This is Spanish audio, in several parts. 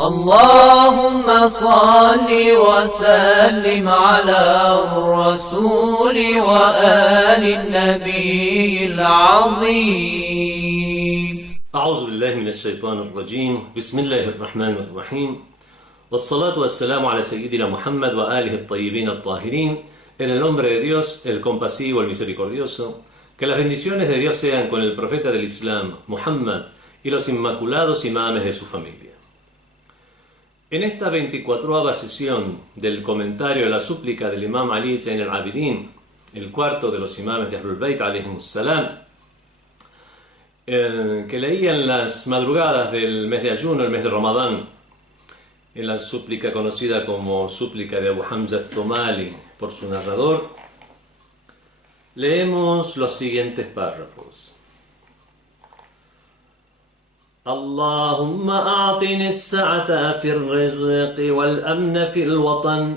اللهم صل وسلم على الرسول وآل النبي العظيم. أعوذ بالله من الشيطان الرجيم. بسم الله الرحمن الرحيم. والصلاة والسلام على سيدنا Muhammad wa alihi الطيبين الطاهرين. En el nombre de Dios, el compasivo, el misericordioso, que las bendiciones de Dios sean con el profeta del Islam, Muhammad, y los inmaculados imames de su familia. En esta 24ª sesión del comentario a la súplica del Imam Ali Zayn al-Abidin, el cuarto de los imames de Ahlul Bayt alayhimus salam, que leía en las madrugadas del mes de ayuno, el mes de Ramadán, en la súplica conocida como súplica de Abu Hamza al-Thumali por su narrador, leemos los siguientes párrafos. اللهم أعطني السعة في الرزق والأمن في الوطن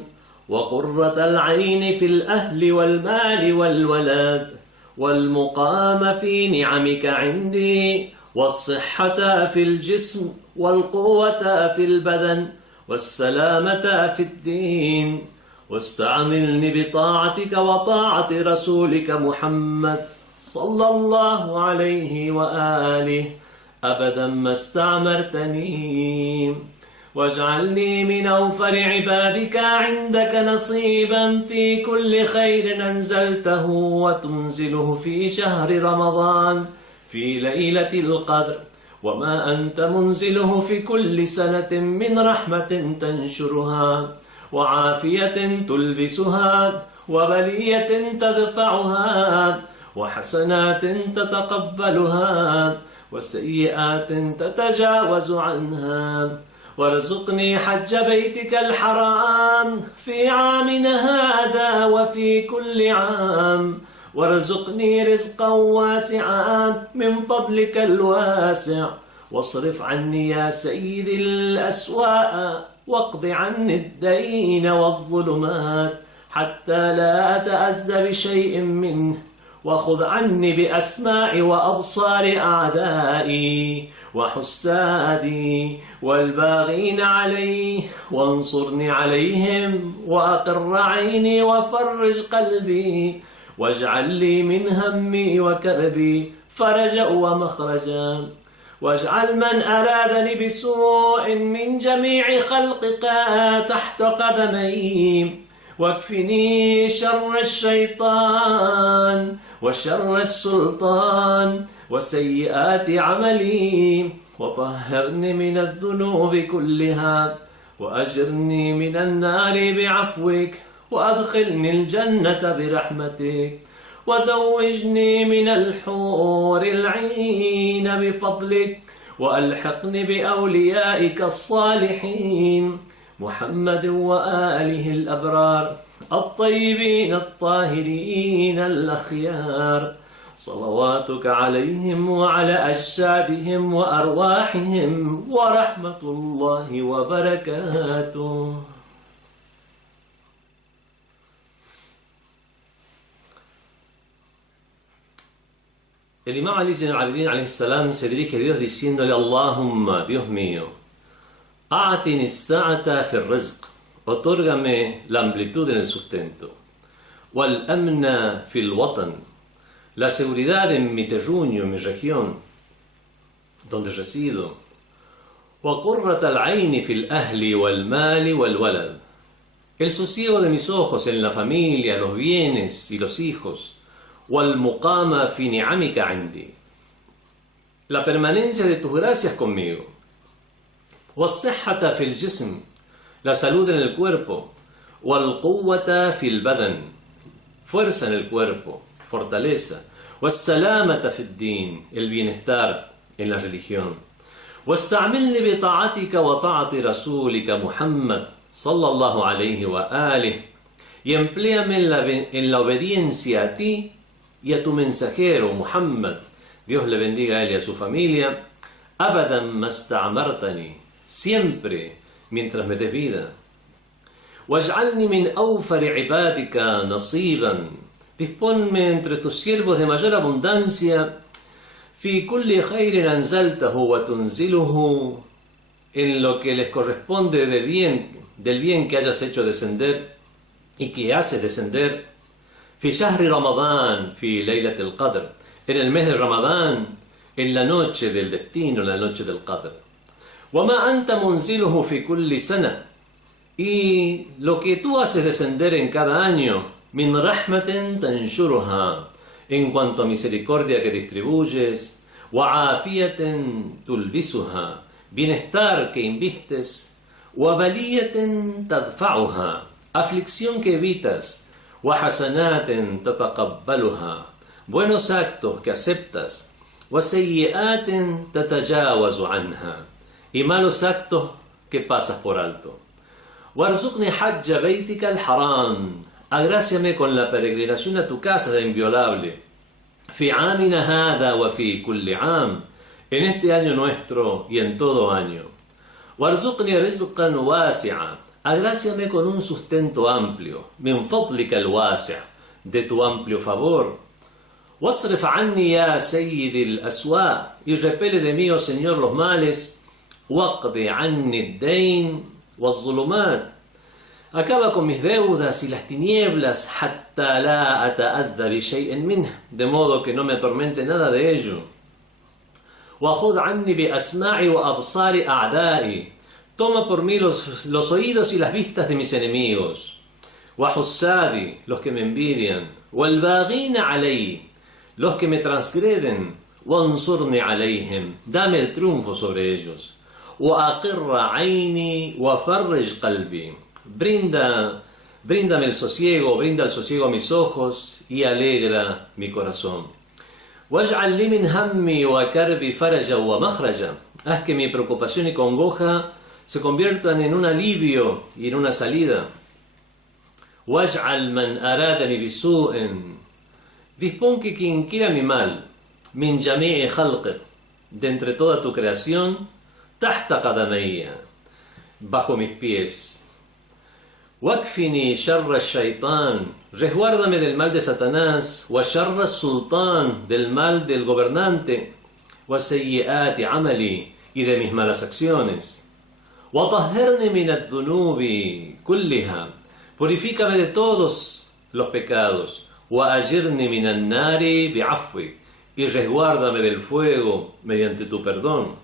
وقرة العين في الأهل والمال والولد والمقام في نعمك عندي والصحة في الجسم والقوة في البدن والسلامة في الدين واستعملني بطاعتك وطاعة رسولك محمد صلى الله عليه وآله أبدا ما استعمرتني واجعلني من أوفر عبادك عندك نصيبا في كل خير أنزلته وتنزله في شهر رمضان في ليلة القدر وما أنت منزله في كل سنة من رحمة تنشرها وعافية تلبسها وبلية تدفعها وحسنات تتقبلها وسيئات تتجاوز عنها وارزقني حج بيتك الحرام في عامنا هذا وفي كل عام وارزقني رزقا واسعا من فضلك الواسع واصرف عني يا سيدي الأسواء واقض عني الدين والظلمات حتى لا أتأذى بشيء منه وخذ عني بأسماع وأبصار أعدائي وحسادي والباغين عليه وانصرني عليهم وأقر عيني وفرج قلبي واجعل لي من همي وكربي فرجا ومخرجا واجعل من أرادني بسوء من جميع خلقك تحت قدمي واكفني شر الشيطان وشر السلطان وسيئات عملي وطهرني من الذنوب كلها وأجرني من النار بعفوك وأدخلني الجنة برحمتك وزوجني من الحور العين بفضلك وألحقني بأوليائك الصالحين محمد وآله الأبرار الطيبين الطاهرين الأخيار صلواتك عليهم وعلى أجسادهم وأرواحهم ورحمة الله وبركاته. El Imam Ali Zayn al-Abidin alayhi salam se dirige a Dios diciéndole: Allahumma, Dios mío, a'tini as-sa'ata fi ar-rizq, otórgame la amplitud en el sustento, wal amna fi al-watan, la seguridad en mi terruño, en mi región donde resido, wa qurrat al-'ayni fi al-ahli wal-mali wal-walad, el sosiego de mis ojos en la familia, los bienes y los hijos, wal-muqama fi ni'amika 'indi, la permanencia de tus gracias conmigo, was-sihhata fi al-jism, la salud en el cuerpo, wal-quwwata fi al-badan, fuerza en el cuerpo, fortaleza, was-salamata fi ad-din, el bienestar en la religión, wasta'milni bi ta'atika wa ta'ati rasulika Muhammad sallallahu alayhi wa alihi, y empléame en la obediencia a ti y a tu mensajero Muhammad, Dios le bendiga a él y a su familia, abadan masta'amartani, siempre mientras me des vida. Waj'alni min awfari ibadika nasiban, disponme entre tus siervos de mayor abundancia, fi kulli khairin anzaltahu wa tunziluhu, en lo que les corresponde del bien que hayas hecho descender y que haces descender. Fi shahri Ramadán, fi Laylat al-Qadr, en el mes de Ramadán, en la noche del destino, en la noche del Qadr. وَمَا أَنْتَ مُنْزِلُهُ فِي كُلِّ سَنَةٍ, y lo que tú haces descender en cada año, min rahmatin tanshurha, en cuanto a misericordia que distribuyes, wa afiyatin tulbisuha, bienestar que invistes, wa baliyatin tadfa'uha, aflicción que evitas, wa hasanatin tataqabbaluha, buenos actos que aceptas, wa sayyi'atin tatajawazu anha, y malos actos que pasas por alto. وارزقني حج بيتك الحرام, agráciame con la peregrinación a tu casa de inviolable. في عامنا هذا وفي كل عام, en este año nuestro y en todo año. وارزقني رزقا واسعا, agráciame con un sustento amplio. من فضلك الواسع, de tu amplio favor. واصرف عني يا سيد الأسواء, y repele de mí, oh Señor, los males. واقض عني الدين والظلمات, acaba con mis deudas y las tinieblas, حتى لا أتأذى بشيء منه, de modo que no me atormente nada de ello. وخذ عني بأسماعي وأبصار أعدائي, toma por mí los oídos y las vistas de mis enemigos. وحسادي, los que me envidian. والباغين علي, los que me transgreden. وانصرني عليهم, dame el triunfo sobre ellos. وأقر عيني وفرج قلبي, bríndame el sosiego, brinda el sosiego a mis ojos y alegra mi corazón. واجعل لي من همي وكربي فرجا ومخرجا, haz que mi preocupación y congoja se conviertan en un alivio y en una salida. واجعل من أرادني بسوء, dispón que quien quiera mi mal, من جميع خلقك, de entre toda tu creación, تحت قدمي, bajo mis pies. واكفني شر الشيطان, resguárdame del mal de Satanás. وشر السلطان, del mal del gobernante. وسيئات عملي, y de mis malas acciones. وطهرني من الذنوب كلها, purifícame de todos los pecados. وأجرني من النار بعفوك, y resguárdame del fuego mediante tu perdón.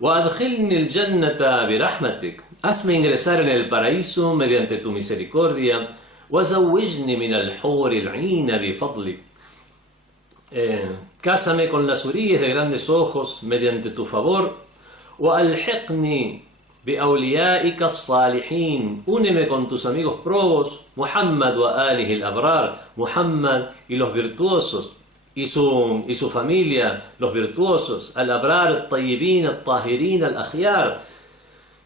وأدخلني الجنة برحمتك, hazme ingresar en el paraíso mediante tu misericordia. وزوجني من الحور العين بفضلك, cásame con las huríes de grandes ojos mediante tu favor. وألحقني بأوليائك الصالحين, úneme con tus amigos probos. محمد وآله الأبرار, Muhammad y los virtuosos, y su familia, los virtuosos. Al-Abrar, al-Tayyibin, al-Tahirin, al-Akhyar,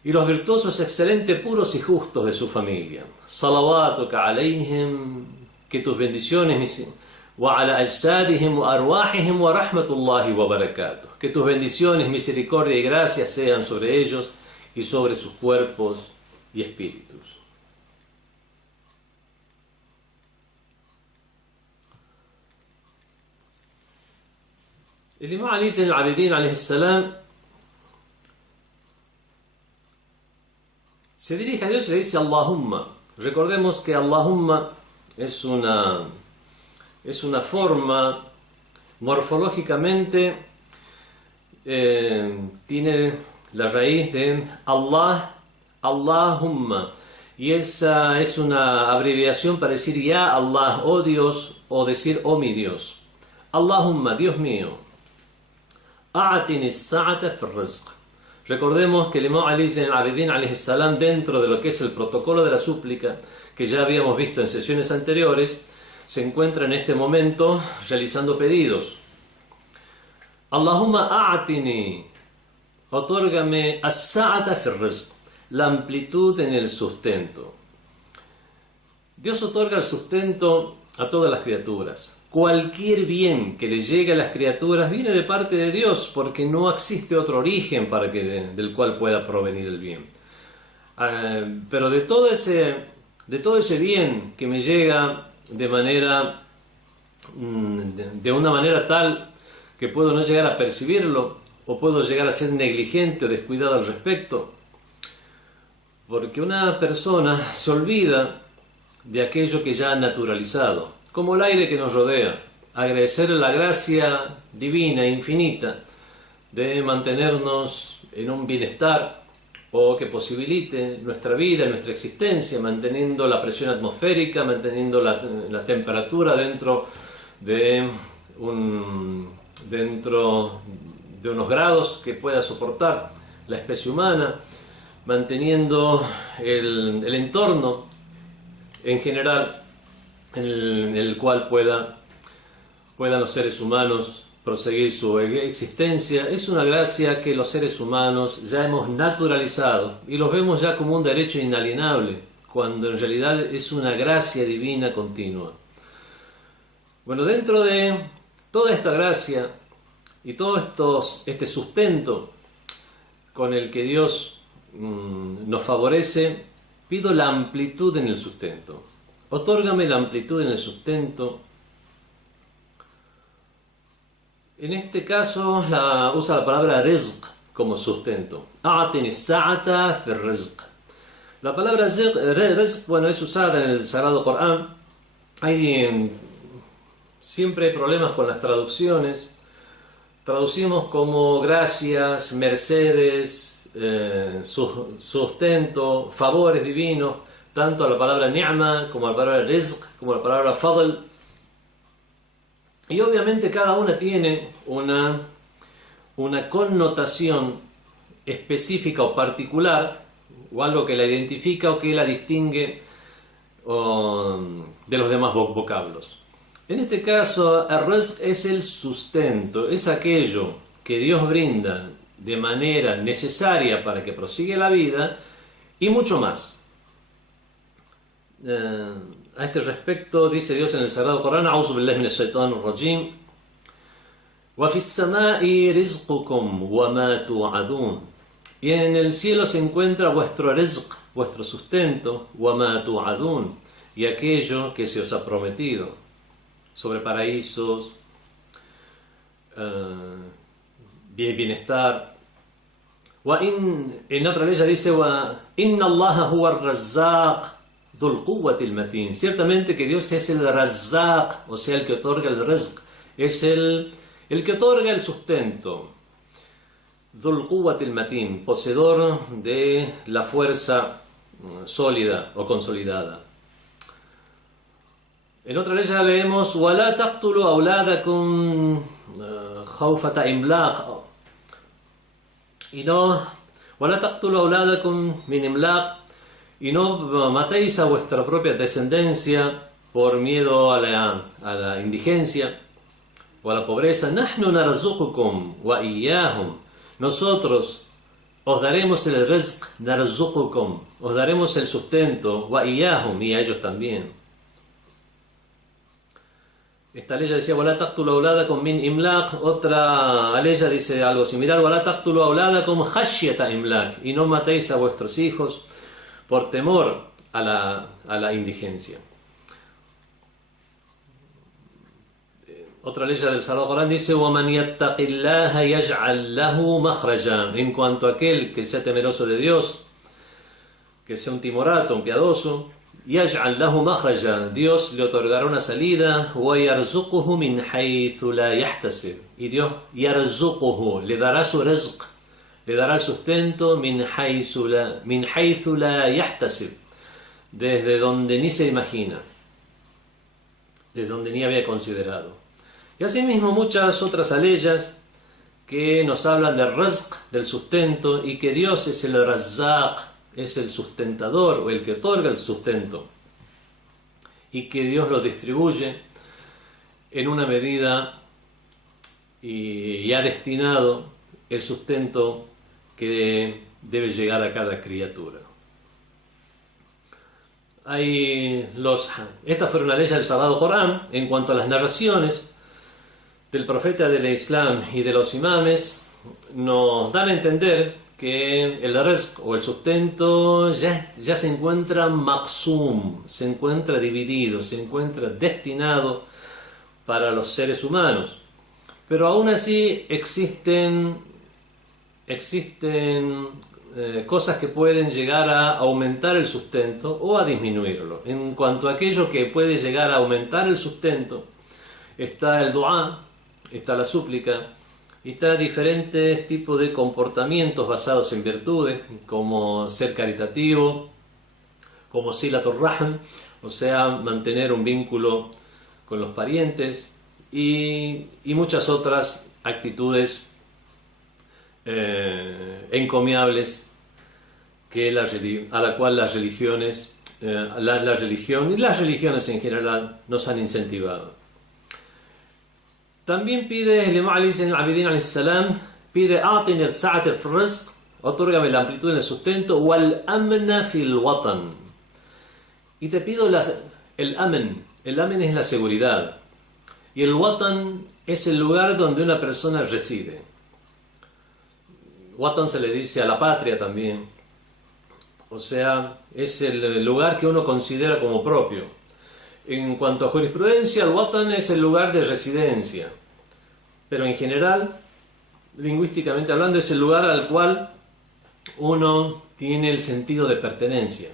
y los virtuosos excelentes, puros y justos de su familia. Salawatuka alayhim, que tus bendiciones, wa ala ajsadihim wa arwahihim wa rahmatullahi wa barakatuh, que tus bendiciones, misericordia y gracia sean sobre ellos y sobre sus cuerpos y espíritus. El Imam Ali Zayn al-Abidin alayhi salam se dirige a Dios y le dice Allahumma. Recordemos que Allahumma es una forma morfológicamente, tiene la raíz de Allah, Allahumma, y esa es una abreviación para decir ya Allah, oh Dios, o decir oh mi Dios. Allahumma, Dios mío. A'tini as-sa'ata fi ar-rizq. Recordemos que el Imam Ali Zayn al-Abidin alayhi salam, dentro de lo que es el protocolo de la súplica, que ya habíamos visto en sesiones anteriores, se encuentra en este momento realizando pedidos. Allahumma a'tini, otórgame as-sa'ata fi ar-rizq, la amplitud en el sustento. Dios otorga el sustento a todas las criaturas. Cualquier bien que le llegue a las criaturas viene de parte de Dios, porque no existe otro origen del cual pueda provenir el bien. Pero de todo ese bien que me llega de una manera tal que puedo no llegar a percibirlo, o puedo llegar a ser negligente o descuidado al respecto. Porque una persona se olvida de aquello que ya ha naturalizado, como el aire que nos rodea. Agradecer la gracia divina, infinita, de mantenernos en un bienestar o que posibilite nuestra vida, nuestra existencia, manteniendo la presión atmosférica, manteniendo la temperatura dentro de unos grados que pueda soportar la especie humana, manteniendo el entorno en general en el cual puedan los seres humanos proseguir su existencia. Es una gracia que los seres humanos ya hemos naturalizado y los vemos ya como un derecho inalienable, cuando en realidad es una gracia divina continua. Bueno, dentro de toda esta gracia y todo este sustento con el que Dios nos favorece, pido la amplitud en el sustento. Otórgame la amplitud en el sustento. En este caso usa la palabra rizq como sustento. A'tini sa'ata fi rizq. La palabra rizq, bueno, es usada en el Sagrado Corán. Siempre hay problemas con las traducciones. Traducimos como gracias, mercedes, sustento, favores divinos, tanto a la palabra ni'ma como a la palabra rizq, como a la palabra fadl. Y obviamente cada una tiene una connotación específica o particular, o algo que la identifica o que la distingue de los demás vocablos. En este caso, el rizq es el sustento, es aquello que Dios brinda de manera necesaria para que prosiga la vida y mucho más. A este respecto dice Dios en el Sagrado Corán: A'udhu billahi minash shaitanir rajim, wa fis samai rizqukum wa ma tu'adun. Y en el cielo se encuentra vuestro rizq, vuestro sustento, wa ma tu'adun, y aquello que se os ha prometido, sobre paraísos, bienestar. En otra ley dice: wa inna Allaha huwa ar-razzaq dhul quwwati al-matin. Ciertamente que Dios es el razzaq, o sea, el que otorga el rizq, es el que otorga el sustento. Dhul quwwati al-matin, poseedor de la fuerza sólida o consolidada. En otra ley ya leemos: وَلَا تَقْتُلُوا أَوْلَادَكُمْ خَوْفَةَ إِمْلَاقٍ. Y no, وَلَا تَقْتُلُوا أَوْلَادَكُمْ مِنْ إِمْلَاقٍ. Y no matéis a vuestra propia descendencia por miedo a la indigencia o a la pobreza. نَحْنُ نَرْزُقُكُمْ وَإِيَّاهُمْ. Nosotros os daremos el rizq, narzuqukum, os daremos el sustento, وَإِيَّاهُمْ, y a ellos también. Esta ley decía: وَلَا تَقْتُلُوا أَوْلَادَكُمْ مِنْ إِمْلَاقٍ. Otra ley dice algo similar: وَلَا تَقْتُلُوا أَوْلَادَكُمْ خَشْيَةَ إِمْلَاقٍ. Y no matéis a vuestros hijos por temor a la indigencia. Otra ley del Sagrado Corán dice: وَمَنْ يَتَّقِ اللَّهَ يَجْعَلْ لَهُ مَخْرَجًا. En cuanto a aquel que sea temeroso de Dios, que sea un timorato, un piadoso, يَجْعَلْ لَهُ مَخْرَجًا, Dios le otorgará una salida. وَيَرْزُقُهُ مِنْ حَيْثُ لَا يَحْتَسِبُ. Y Dios يَرْزُقُهُ, le dará su rizq, le dará el sustento, min haythu la yahtasib, desde donde ni se imagina, desde donde ni había considerado. Y asimismo muchas otras aleyas que nos hablan del rizq, del sustento, y que Dios es el razzaq, es el sustentador o el que otorga el sustento, y que Dios lo distribuye en una medida y ha destinado el sustento que debe llegar a cada criatura. Estas fueron las leyes del Sagrado Corán. En cuanto a las narraciones del profeta del Islam y de los imames, nos dan a entender que el rizq o el sustento ya se encuentra maqsum, se encuentra dividido, se encuentra destinado para los seres humanos. Pero aún así existen existen cosas que pueden llegar a aumentar el sustento o a disminuirlo. En cuanto a aquello que puede llegar a aumentar el sustento, está el dua, está la súplica, y está diferentes tipos de comportamientos basados en virtudes, como ser caritativo, como silatur rahm, o sea, mantener un vínculo con los parientes, y muchas otras actitudes encomiables a la cual las religiones, la religión y las religiones en general nos han incentivado. También pide el Imam Ali Zain al-Abidin alayhi salam, pide a'tini al-sa'ata fi al-rizq, otórgame la amplitud en el sustento, wal amna fi al-watan. Y te pido el amen es la seguridad, y el watan es el lugar donde una persona reside. Watan se le dice a la patria también, o sea, es el lugar que uno considera como propio. En cuanto a jurisprudencia, el watan es el lugar de residencia, pero en general, lingüísticamente hablando, es el lugar al cual uno tiene el sentido de pertenencia.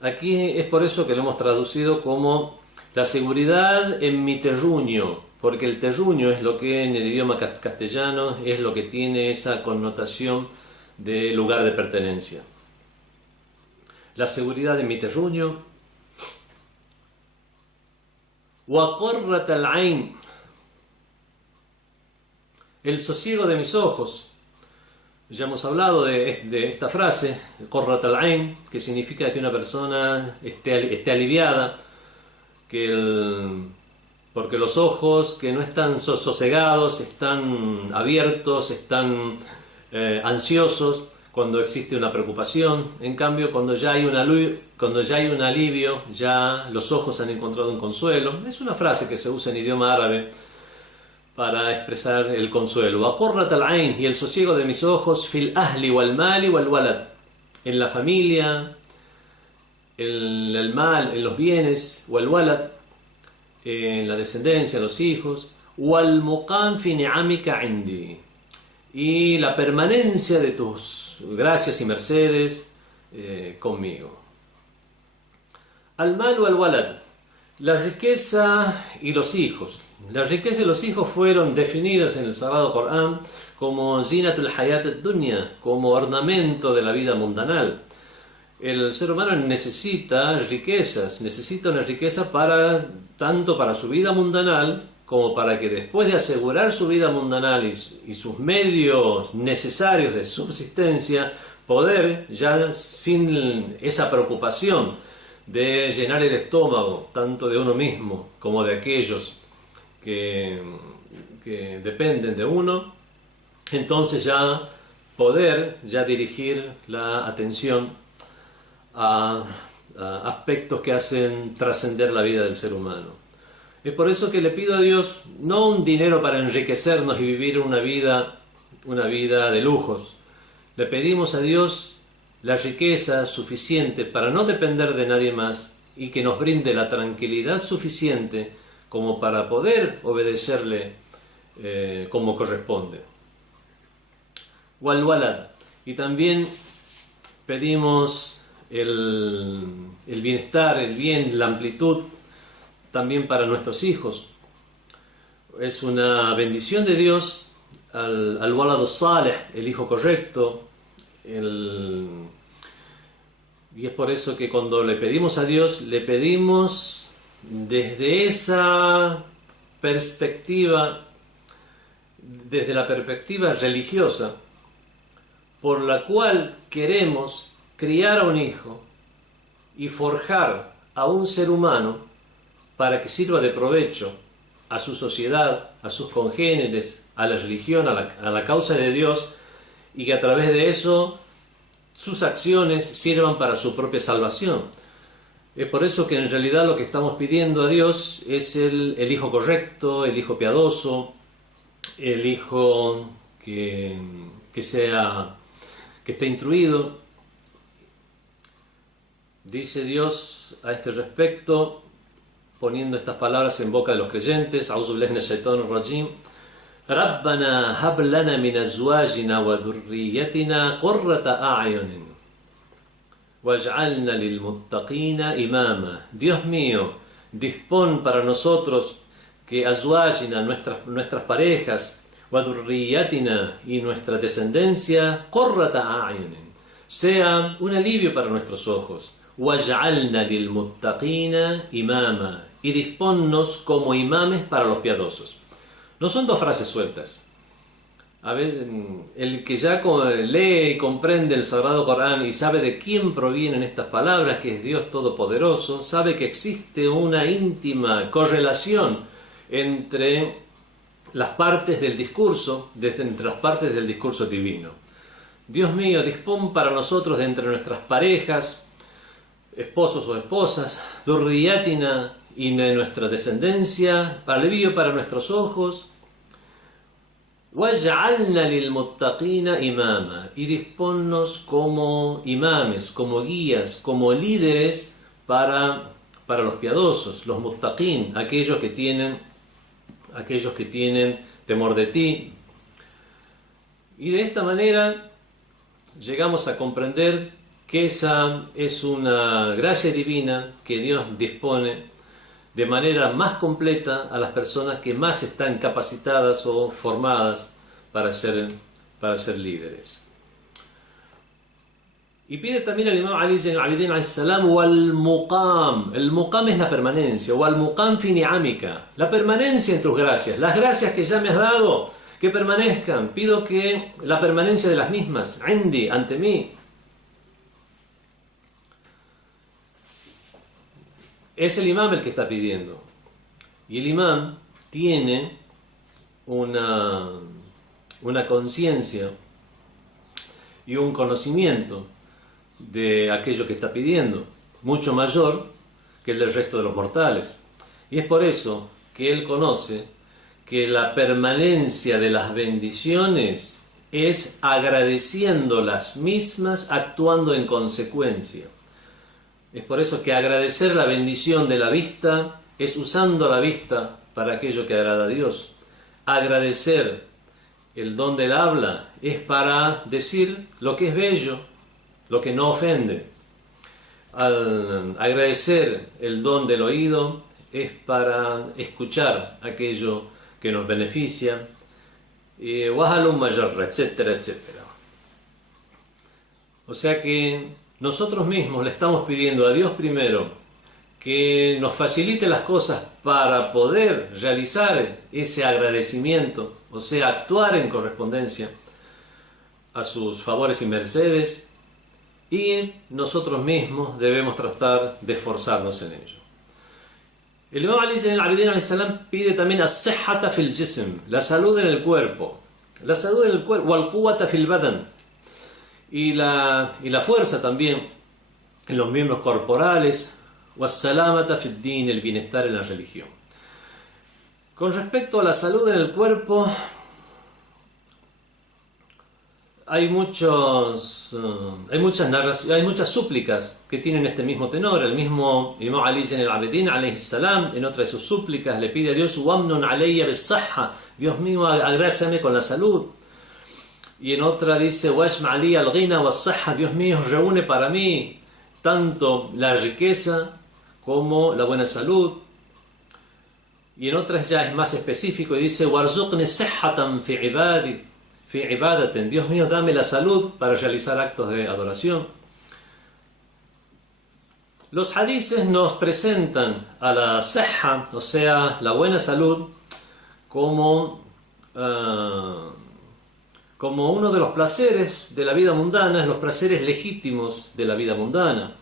Aquí es por eso que lo hemos traducido como la seguridad en mi terruño, porque el terruño es lo que en el idioma castellano es lo que tiene esa connotación de lugar de pertenencia. La seguridad en mi terruño. Wa qurrat al-ain, el sosiego de mis ojos. Ya hemos hablado de esta frase, qurrat al-ain, que significa que una persona esté aliviada, porque los ojos que no están sosegados, están abiertos, están ansiosos cuando existe una preocupación. En cambio, cuando ya hay un alivio, ya los ojos han encontrado un consuelo. Es una frase que se usa en idioma árabe para expresar el consuelo. Aqurrat al-ain, y el sosiego de mis ojos, fil ahli wal mali wal walad, en la familia, el mal, en los bienes, wal walad, en la descendencia, los hijos, wal muqam fi ni'amika indi, y la permanencia de tus gracias y mercedes conmigo. Al mal wal walad, la riqueza y los hijos. La riqueza y los hijos fueron definidos en el Sagrado Corán como zinatul hayat ad-dunya, como ornamento de la vida mundanal. El ser humano necesita riquezas, necesita una riqueza tanto para su vida mundanal como para que después de asegurar su vida mundanal y sus medios necesarios de subsistencia, poder, ya sin esa preocupación de llenar el estómago, tanto de uno mismo como de aquellos que dependen de uno, entonces ya poder dirigir la atención a aspectos que hacen trascender la vida del ser humano. Es por eso que le pido a Dios no un dinero para enriquecernos y vivir una vida de lujos. Le pedimos a Dios la riqueza suficiente para no depender de nadie más y que nos brinde la tranquilidad suficiente como para poder obedecerle como corresponde. Wal walad, y también pedimos el bienestar, el bien, la amplitud también para nuestros hijos. Es una bendición de Dios al walad salih, el hijo correcto, y es por eso que cuando le pedimos a Dios, le pedimos desde esa perspectiva, desde la perspectiva religiosa, por la cual queremos criar a un hijo y forjar a un ser humano para que sirva de provecho a su sociedad, a sus congéneres, a la religión, a la causa de Dios, y que a través de eso sus acciones sirvan para su propia salvación. Es por eso que en realidad lo que estamos pidiendo a Dios es el hijo correcto, el hijo piadoso, el hijo que esté instruido. Dice Dios a este respecto, poniendo estas palabras en boca de los creyentes: A'udhu billahi minash shaitanir rajim, ربنا هب لنا من أزواجنا وذريتنا قرة أعين واجعلنا للمتقين إماما. Dios mío, dispón para nosotros que azwajina, nuestras parejas, wadurriyatina, y nuestra descendencia, qurrata a'yunin, sea un alivio para nuestros ojos. Waj'alna lilmuttaqina imama, y disponnos como imames para los piadosos. No son dos frases sueltas. A veces, el que ya lee y comprende el Sagrado Corán y sabe de quién provienen estas palabras, que es Dios Todopoderoso, sabe que existe una íntima correlación entre las partes del discurso, entre las partes del discurso divino. Dios mío, dispón para nosotros de entre nuestras parejas, esposos o esposas, durriyatina, y de nuestra descendencia, alivio para nuestros ojos, waj'alna lilmuttaqina imama, y disponnos como imames, como guías, como líderes para los piadosos, los muttaqin, aquellos que tienen temor de ti. Y de esta manera llegamos a comprender que esa es una gracia divina que Dios dispone de manera más completa a las personas que más están capacitadas o formadas para ser líderes. Y pide también al Imam Ali Zayn al-Abidin alayhi salam wal muqam. El muqam es la permanencia, wal muqam fi ni'amika, la permanencia en tus gracias, las gracias que ya me has dado, que permanezcan. Pido que la permanencia de las mismas, indi, ante mí. Es el imam el que está pidiendo. Y el imam tiene una conciencia y un conocimiento de aquello que está pidiendo, mucho mayor que el del resto de los mortales. Y es por eso que él conoce que la permanencia de las bendiciones es agradeciendo las mismas, actuando en consecuencia. Es por eso que agradecer la bendición de la vista es usando la vista para aquello que agrada a Dios. Agradecer el don del habla es para decir lo que es bello, lo que no ofende. Al agradecer el don del oído es para escuchar aquello que nos beneficia, etcétera, etcétera. O sea que nosotros mismos le estamos pidiendo a Dios primero que nos facilite las cosas para poder realizar ese agradecimiento, o sea, actuar en correspondencia a sus favores y mercedes, y nosotros mismos debemos tratar de esforzarnos en ello. El Imam Ali Zayn al-Abidin alayhi salam pide también as-sihhata fil jism, la salud en el cuerpo, wal quwwata fil badan, y la fuerza también en los miembros corporales, was-salamata fid din, el bienestar en la religión. Con respecto a la salud en el cuerpo, hay muchas súplicas que tienen este mismo tenor. El mismo Imam Ali Zayn al-Abidin alayhi salam, en otra de sus súplicas, le pide a Dios: wamnun alayya bis-sahha, Dios mío, agráciame con la salud. Y en otra dice: wajma li al-ghina was-sahha, Dios mío, reúne para mí tanto la riqueza como la buena salud. Y en otras ya es más específico y dice: warzuqni sihhatan fi ibadatin, Dios mío, dame la salud para realizar actos de adoración. Los hadices nos presentan a la sihha, o sea, la buena salud, como uno de los placeres de la vida mundana, los placeres legítimos de la vida mundana.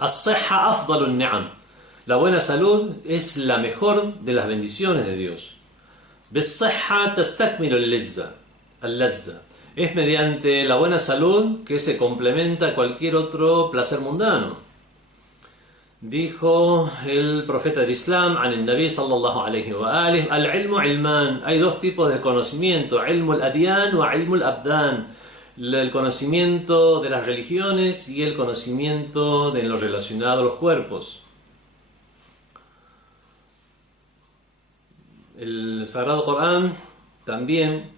As-sihha afdalun ni'am, la buena salud es la mejor de las bendiciones de Dios. Bis-sihha tastakmilu al-lazza, es mediante la buena salud que se complementa cualquier otro placer mundano. Dijo el profeta del Islam, an el Nabi sallallahu alayhi wa alihi: al-ilmu ilman, hay dos tipos de conocimiento, ilmu al-adyan wa ilmu al-abdan, el conocimiento de las religiones y el conocimiento de lo relacionado a los cuerpos. el Sagrado Corán también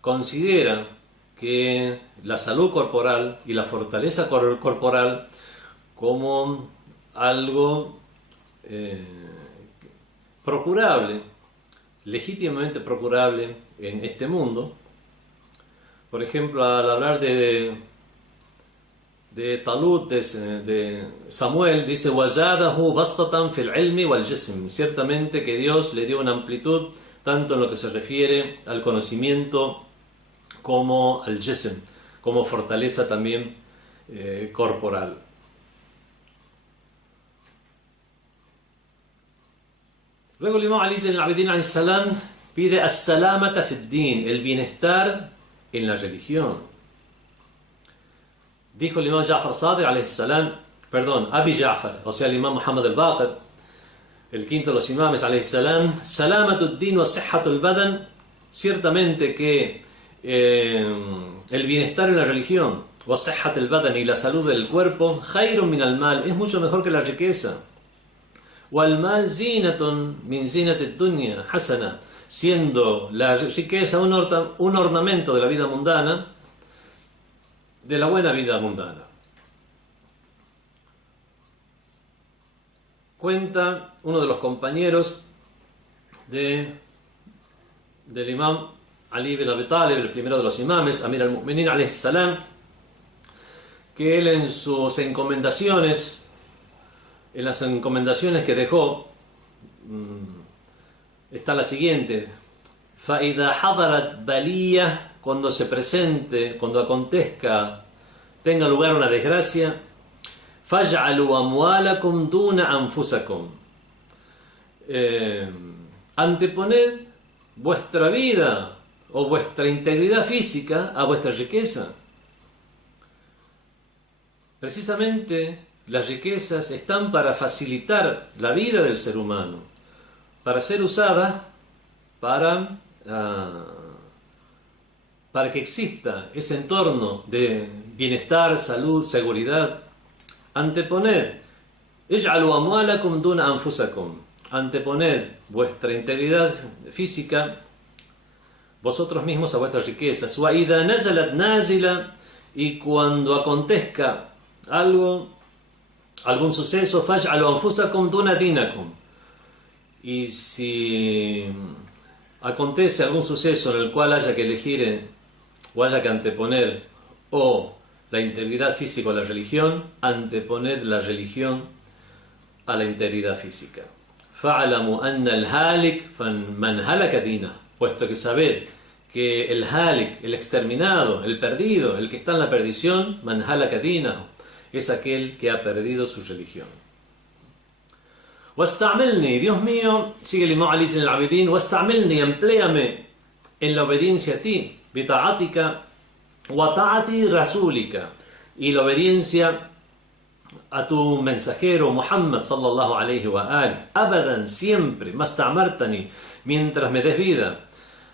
considera que la salud corporal y la fortaleza corporal como algo procurable, legítimamente procurable en este mundo. Por ejemplo, al hablar de Talut, de Samuel, dice وَزَادَهُ بَسْطَةً فِي الْعِلْمِ وَالْجِسْمِ. Ciertamente que Dios le dio una amplitud tanto en lo que se refiere al conocimiento como al jism, como fortaleza también corporal. Luego el Imam Ali Zayn al-Abidin alayhi salam pide as-salamata fi ad-din, el bienestar en la religión. Dijo el Imam Ja'far Sadiq alayhi salam, perdón, Abi Ja'far, o sea el Imam Muhammad al-Baqir, el quinto de los imames alayhi salam, salamatu ad-din wa sihhatu al-badan, ciertamente que el bienestar en la religión, wa sihhat al-badan, y la salud del cuerpo, khayrun min al-mal, es mucho mejor que la riqueza. Wal-mal zinatun min zinati ad-dunya hasana, siendo la riqueza un ornamento de la vida mundana, de la buena vida mundana. Cuenta uno de los compañeros del imam Ali ibn Abi Talib, el primero de los imames, Amir al-Mu'minin alayhi salam, que él en sus encomendaciones, en las encomendaciones que dejó, está la siguiente: فَإِذَا حَضَرَتْ بَلِيَّةٌ, cuando se presente, cuando acontezca, tenga lugar una desgracia, فَاجْعَلُوا أَمْوَالَكُمْ دُونَ أَنفُسَكُمْ, anteponed vuestra vida o vuestra integridad física a vuestra riqueza. Precisamente las riquezas están para facilitar la vida del ser humano, para ser usadas para que exista ese entorno de bienestar, salud, seguridad. Anteponed, اجعلوا أموالكم دون أنفسكم, anteponed vuestra integridad física vosotros mismos a vuestras riquezas. وَإِذَا نَزَلَتْ نَازِلًا, y cuando acontezca algo, algún suceso, فَاجْعَلُوا أَنفُسَكُمْ دُونَ دِينَكُمْ, y si acontece algún suceso en el cual haya que elegir o haya que anteponer o la integridad física o la religión, anteponed la religión a la integridad física. فَعَلَمُوا أَنَّ الْهَالِكَ مَنْ هَلَكَ دِينَهُ, puesto que sabed que el halik, el exterminado, el perdido, el que está en la perdición, مَنْ هَلَكَ دِينَهُ, es aquel que ha perdido su religión. وَاسْتَعْمِلْنِي, Dios mío, sigue el Imam Ali Zayn al-Abidin, وَاسْتَعْمِلْنِي, empléame en la obediencia a ti, بِطَاعَتِكَ وَطَاعَتِ رَسُولِكَ, y la obediencia a tu mensajero Muhammad sallallahu alayhi wa alihi, abadan, siempre, masta'martani, mientras me des vida.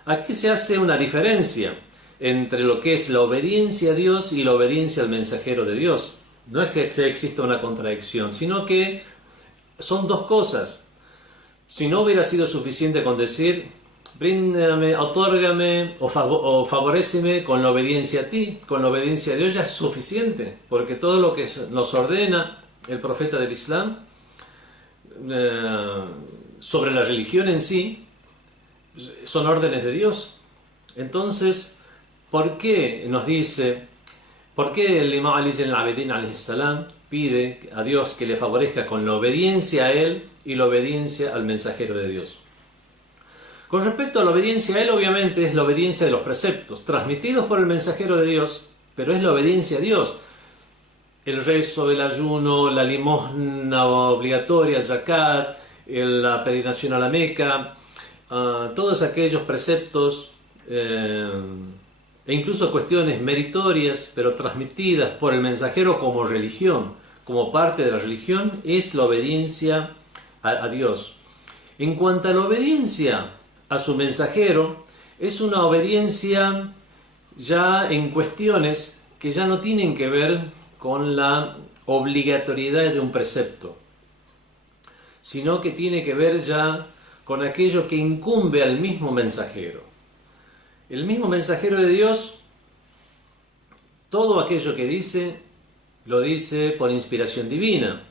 Aquí se hace una diferencia entre lo que es la obediencia a Dios y la obediencia al mensajero de Dios. No es que exista una contradicción, sino que son dos cosas. Si no hubiera sido suficiente con decir bríndame, otórgame o favoréceme con la obediencia a ti, con la obediencia a Dios, ya es suficiente, porque todo lo que nos ordena el profeta del Islam sobre la religión en sí son órdenes de Dios. Entonces, ¿por qué nos dice, por qué el Imam Ali Zayn al-Abidin alayhi salam pide a Dios que le favorezca con la obediencia a él y la obediencia al mensajero de Dios? Con respecto a la obediencia a él, obviamente es la obediencia de los preceptos transmitidos por el mensajero de Dios, pero es la obediencia a Dios. El rezo, el ayuno, la limosna obligatoria, el zakat, la peregrinación a la Meca, todos aquellos preceptos e incluso cuestiones meritorias, pero transmitidas por el mensajero como religión, como parte de la religión, es la obediencia a Dios. En cuanto a la obediencia a su mensajero, es una obediencia ya en cuestiones que ya no tienen que ver con la obligatoriedad de un precepto, sino que tiene que ver ya con aquello que incumbe al mismo mensajero. El mismo mensajero de Dios, todo aquello que dice, lo dice por inspiración divina.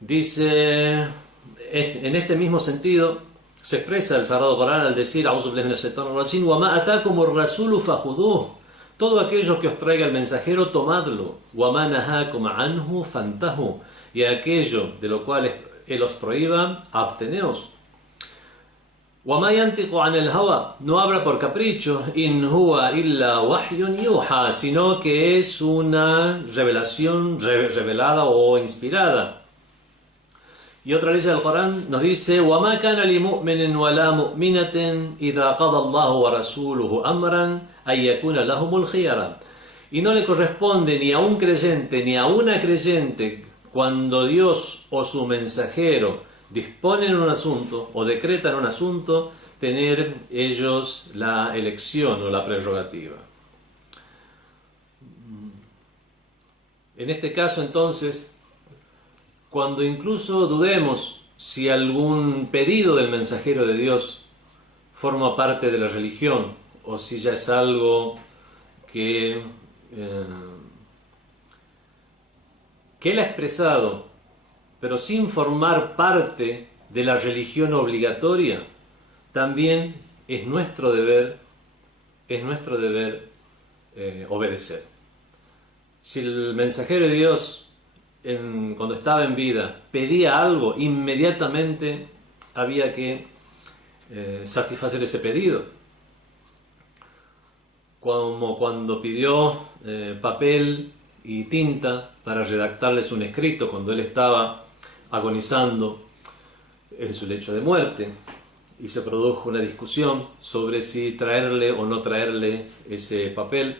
Dice, en este mismo sentido, se expresa el Sagrado Corán al decir, "A'udhu billahi minash shaitanir rajim, wa ma atakumur rasulu fakhudhuh". Todo aquello que os traiga el mensajero, tomadlo. "Wa ma nahakum anhu fantahu". Y aquello de lo cual él os prohíba, absteneos. وَمَا يَنْطِقُ عَنِ الْهَوَى, no habla por capricho, إِنْ هُوَ إِلَّا وَحْيٌ يُوحَى, sino que es una revelación revelada o inspirada. Y otra ley del Corán nos dice, وَمَا كَانَ لِمُؤْمِنٍ وَلَا مُؤْمِنَةٍ إِذَا قَضَى اللَّهُ وَرَسُولُهُ أَمْرًا أَنْ يَكُونَ لَهُمُ الْخِيَرَةُ. Y no le corresponde ni a un creyente ni a una creyente cuando Dios o su mensajero disponen un asunto o decretan un asunto, tener ellos la elección o la prerrogativa. En este caso, entonces, cuando incluso dudemos si algún pedido del mensajero de Dios forma parte de la religión o si ya es algo que él ha expresado, pero sin formar parte de la religión obligatoria, también es nuestro deber obedecer. Si el mensajero de Dios, cuando estaba en vida, pedía algo, inmediatamente había que satisfacer ese pedido. Como cuando pidió papel y tinta para redactarles un escrito cuando él estaba agonizando en su lecho de muerte, y se produjo una discusión sobre si traerle o no traerle ese papel.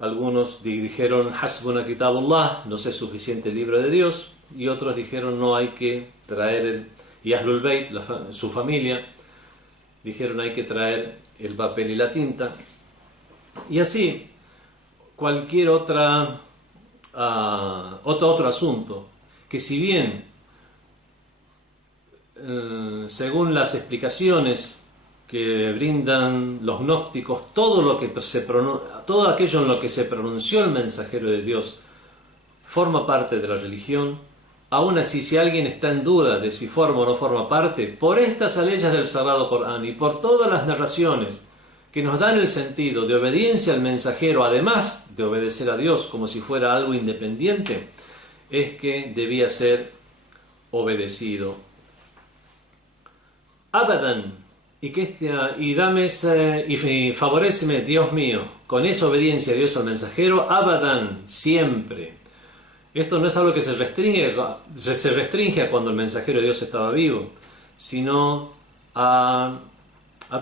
Algunos dijeron Hasbuna Kitabullah, nos es suficiente el libro de Dios, y otros dijeron no, hay que traer y Ahlul Bayt, su familia, dijeron hay que traer el papel y la tinta. Y así cualquier otro asunto que, si bien según las explicaciones que brindan los gnósticos, todo aquello en lo que se pronunció el mensajero de Dios forma parte de la religión, aún así, si alguien está en duda de si forma o no forma parte, por estas leyes del Sagrado Corán y por todas las narraciones que nos dan el sentido de obediencia al mensajero, además de obedecer a Dios como si fuera algo independiente, es que debía ser obedecido. Abadan, y favoréceme, Dios mío, con esa obediencia a Dios al mensajero, abadan, siempre. Esto no es algo que se restringe a cuando el mensajero de Dios estaba vivo, sino a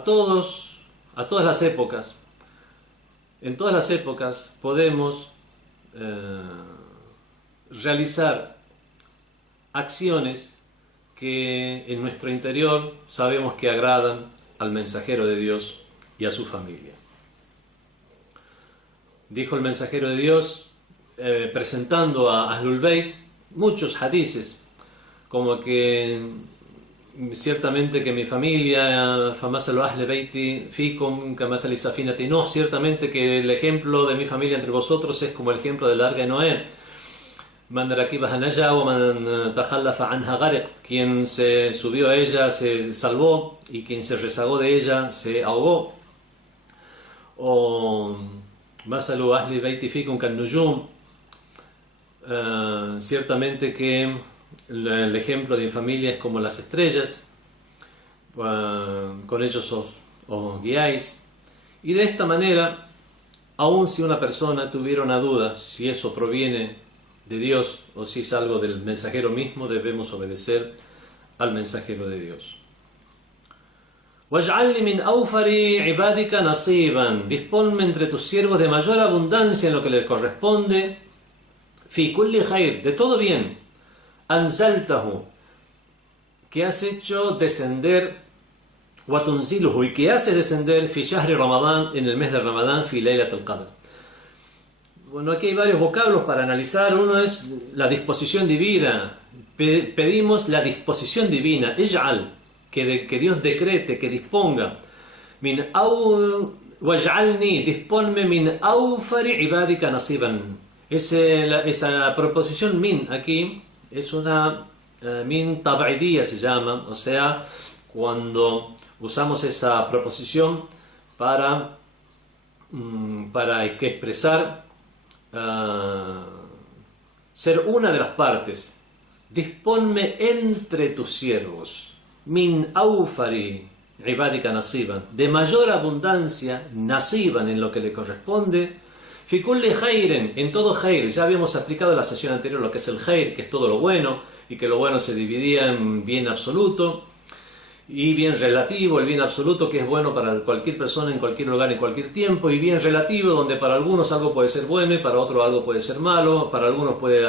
todas las épocas. En todas las épocas podemos realizar acciones que en nuestro interior sabemos que agradan al mensajero de Dios y a su familia. Dijo el mensajero de Dios, presentando a Ahlul Bayt, muchos hadices, como que ciertamente que mi familia, famasalu Ahl Bayti fikum kamathali safinati Nuh, ciertamente que el ejemplo de mi familia entre vosotros es como el ejemplo del arca de Noé. Man rakibaha naja wa man takhallafa anha gharq, quien se subió a ella se salvó y quien se rezagó de ella se ahogó. O masalu ahli bayti fikum kan nujum, ciertamente que el ejemplo de mi familia es como las estrellas, con ellos os guiáis. Y de esta manera, aun si una persona tuviera una duda si eso proviene de Dios o si es algo del mensajero mismo, debemos obedecer al mensajero de Dios. وَاجْعَلْنِي مِنْ أَوْفَرِ عِبَادِكَ نَصِيبًا, disponme entre tus siervos de mayor abundancia en lo que les corresponde, فِي كُلِّ خَيْرٍ, de todo bien, أَنْزَلْتَهُ, que has hecho descender, وَتُنْزِلُهُ, y que haces descender, فِي شهر رمضان, en el mes de Ramadán, فِي لَيْلَةِ الْقَدْرِ. Bueno, aquí hay varios vocablos para analizar. Uno es la disposición divina. Pedimos la disposición divina. Ij'al, que Dios decrete, que disponga. Waj'alni, disponme min awfari ibadika nasiban. Esa proposición min aquí es una min tab'idiyya se llama, o sea, cuando usamos esa proposición para expresar ser una de las partes. Disponme entre tus siervos, min awfari ibadika nasiban, de mayor abundancia, nasiban, en lo que le corresponde, fi kulli khairin, en todo khair. Ya habíamos explicado en la sesión anterior lo que es el khair, que es todo lo bueno, y que lo bueno se dividía en bien absoluto y bien relativo. El bien absoluto, que es bueno para cualquier persona en cualquier lugar, en cualquier tiempo, y bien relativo, donde para algunos algo puede ser bueno y para otros algo puede ser malo. Para algunos puede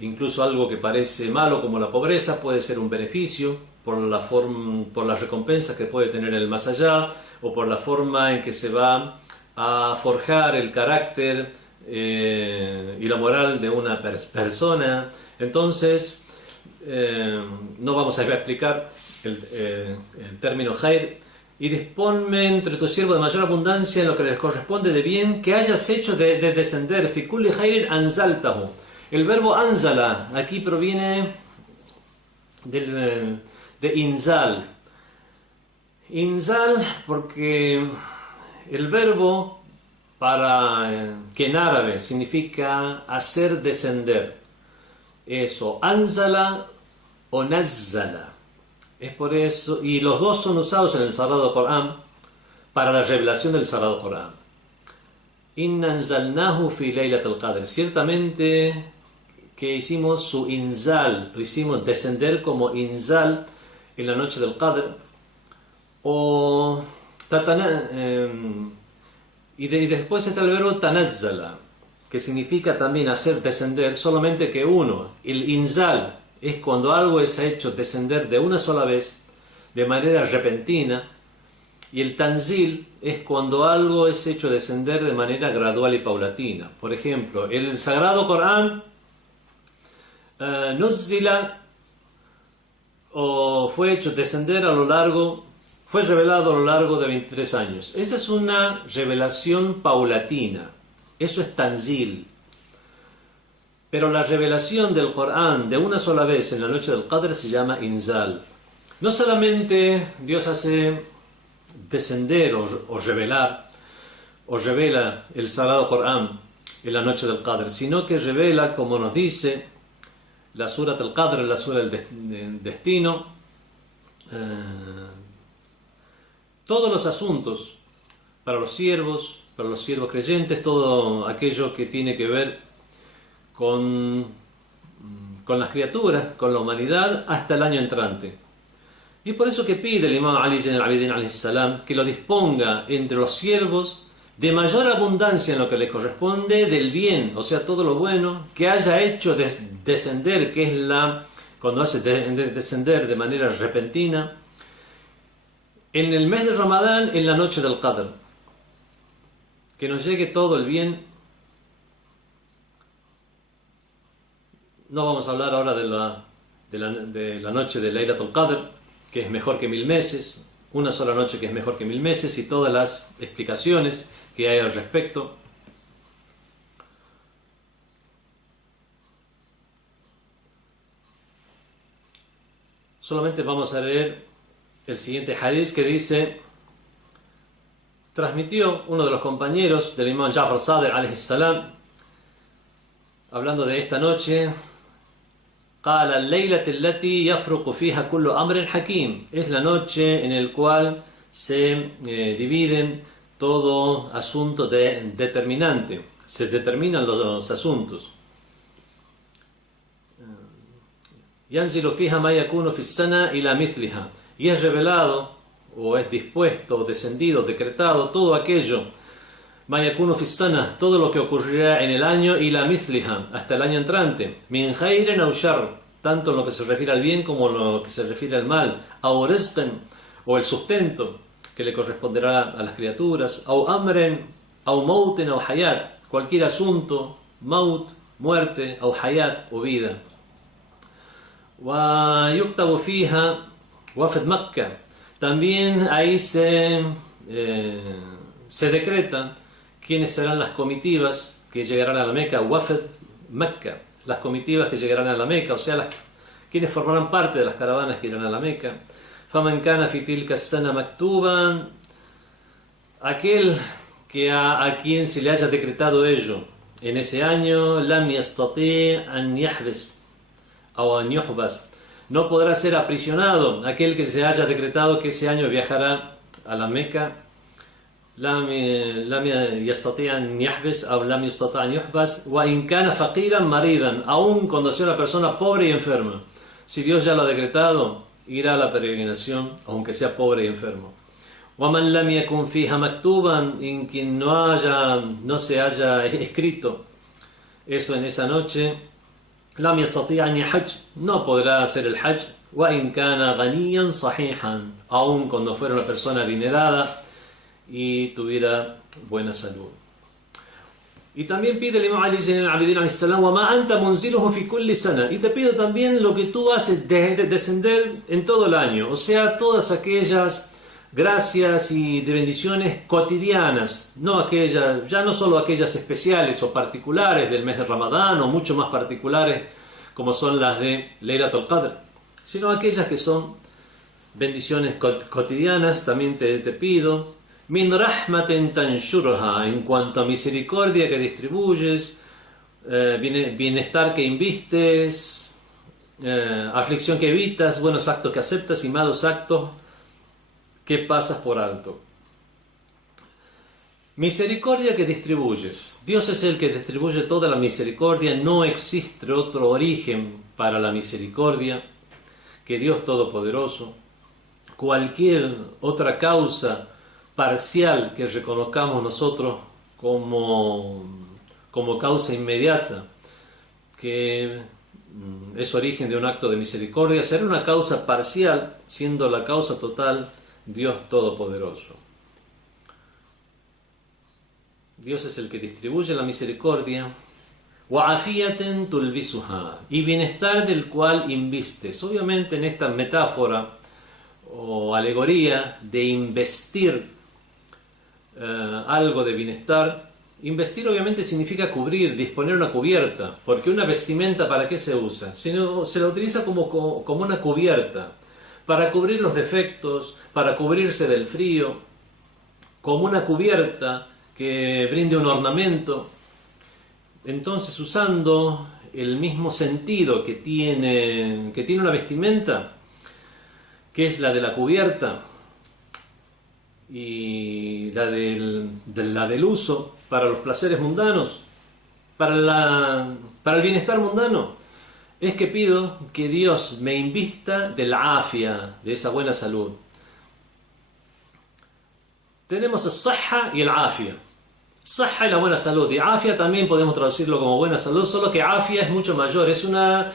incluso algo que parece malo, como la pobreza, puede ser un beneficio por la recompensa que puede tener el más allá, o por la forma en que se va a forjar el carácter y la moral de una persona. Entonces, no vamos a explicar el término khair. Y disponme entre tus siervos de mayor abundancia en lo que les corresponde de bien que hayas hecho de descender. Fi kulli khairin anzaltahu. El verbo anzala aquí proviene de inzal. Inzal porque el verbo que en árabe significa hacer descender. Eso, anzala o nazzala. Es por eso, y los dos son usados en el Sagrado Corán para la revelación del Sagrado Corán. Inna anzalnahu fi laylatil qadr. Ciertamente que hicimos su inzal, lo hicimos descender como inzal en la noche del Qadr. O y después está el verbo tanazzala, que significa también hacer descender, solamente que uno, el inzal, es cuando algo es hecho descender de una sola vez, de manera repentina, y el tanzil es cuando algo es hecho descender de manera gradual y paulatina. Por ejemplo, el Sagrado Corán nuzzila, o fue hecho descender fue revelado a lo largo de 23 años. Esa es una revelación paulatina, eso es tanzil. Pero la revelación del Corán de una sola vez en la noche del Qadr se llama inzal. No solamente Dios hace descender o revela el Sagrado Corán en la noche del Qadr, sino que revela, como nos dice la Sura del Qadr, la Sura del Destino, todos los asuntos para los siervos creyentes, todo aquello que tiene que ver con las criaturas, con la humanidad, hasta el año entrante. Y es por eso que pide el Imam Ali Zain al-Abidin alayhi salam que lo disponga entre los siervos de mayor abundancia en lo que le corresponde del bien, o sea, todo lo bueno, que haya hecho descender, que es cuando hace descender de manera repentina, en el mes de Ramadán, en la noche del Qadr. Que nos llegue todo el bien. No vamos a hablar ahora de la noche de Laylatul Qadr, que es mejor que 1000 meses, una sola noche que es mejor que 1000 meses, y todas las explicaciones que hay al respecto. Solamente vamos a leer el siguiente hadith que dice: transmitió uno de los compañeros del Imam Ja'far Sadiq alayhi salam, hablando de esta noche, قال الليلة التي يفرق فيها كل أمر حكيم. Es la noche en el cual se dividen todo asunto determinante, se determinan los asuntos. ينزل فيها ما يكون في السنة إلى مثلها. Y es revelado, o es dispuesto, descendido, decretado, todo aquello, ما يكون في السنة, todo lo que ocurrirá en el año, إلى مثلها, hasta el año entrante, من خير أو شر, tanto en lo que se refiere al bien como en lo que se refiere al mal, أو رزق, o el sustento que le corresponderá a las criaturas, أو أمر, أو موت, أو حياة, cualquier asunto, maut, muerte, أو حياة, o vida. ويكتب فيها Wafd Makkah. También ahí se decretan quiénes serán las comitivas que llegarán a la Meca, Wafd Makkah, las comitivas que llegarán a la Meca, o sea, quienes formarán parte de las caravanas que irán a la Meca. فَمَنْ كَانَ فِي تِلْكَ السَّنَةِ مَكْتُوبًا, aquel que a quien se le haya decretado ello en ese año, لَمْ يَسْتَطِيعْ أَنْ يَحْبِسْ أو أن يحبس, no podrá ser aprisionado aquel que se haya decretado que ese año viajará a la Meca. لم يستطيع أن يحبس أو لم يستطيع أن يحبس وإن كان فقيرا مريضا, aun cuando sea una persona pobre y enferma. Si Dios ya lo ha decretado, irá a la peregrinación aunque sea pobre y enfermo. ومن لم يكن فيها مكتوبا, en quien no se haya escrito eso en esa noche, لم يستطيع أن يحج, no podrá hacer el hajj. وإن كان غنيا صحيحا, aun cuando fuera una persona adinerada y tuviera buena salud. Y también pide el Imam Ali Zain al-Abidin alayhi salam, وَمَا أَنْتَ مُنْزِلُهُ فِي كُلِّ سَنَةٍ, y te pido también lo que tú haces descender en todo el año, o sea, todas aquellas gracias y de bendiciones cotidianas, no aquellas, ya no solo aquellas especiales o particulares del mes de Ramadán, o mucho más particulares como son las de Laylatul Qadr, sino aquellas que son bendiciones cotidianas. También te pido min rahmatin tanshurha, en cuanto a misericordia que distribuyes, bienestar que invistes, aflicción que evitas, buenos actos que aceptas y malos actos que pasas por alto. Misericordia que distribuyes. Dios es el que distribuye toda la misericordia. No existe otro origen para la misericordia que Dios Todopoderoso. Cualquier otra causa parcial que reconozcamos nosotros como causa inmediata, que es origen de un acto de misericordia, será una causa parcial, siendo la causa total Dios Todopoderoso. Dios es el que distribuye la misericordia. وَعَفِيَةً تُلْبِسُهَا, y bienestar del cual invistes. Obviamente en esta metáfora o alegoría de investir algo de bienestar, investir obviamente significa cubrir, disponer una cubierta, porque una vestimenta ¿para qué se usa? Se la utiliza como una cubierta, para cubrir los defectos, para cubrirse del frío, como una cubierta que brinde un ornamento. Entonces, usando el mismo sentido que tiene una vestimenta, que es la de la cubierta, y la del uso para los placeres mundanos, para el bienestar mundano, es que pido que Dios me invista del afia, de esa buena salud. Tenemos el sahha y el afia. Sahha y la buena salud, y afia también podemos traducirlo como buena salud, solo que afia es mucho mayor, es una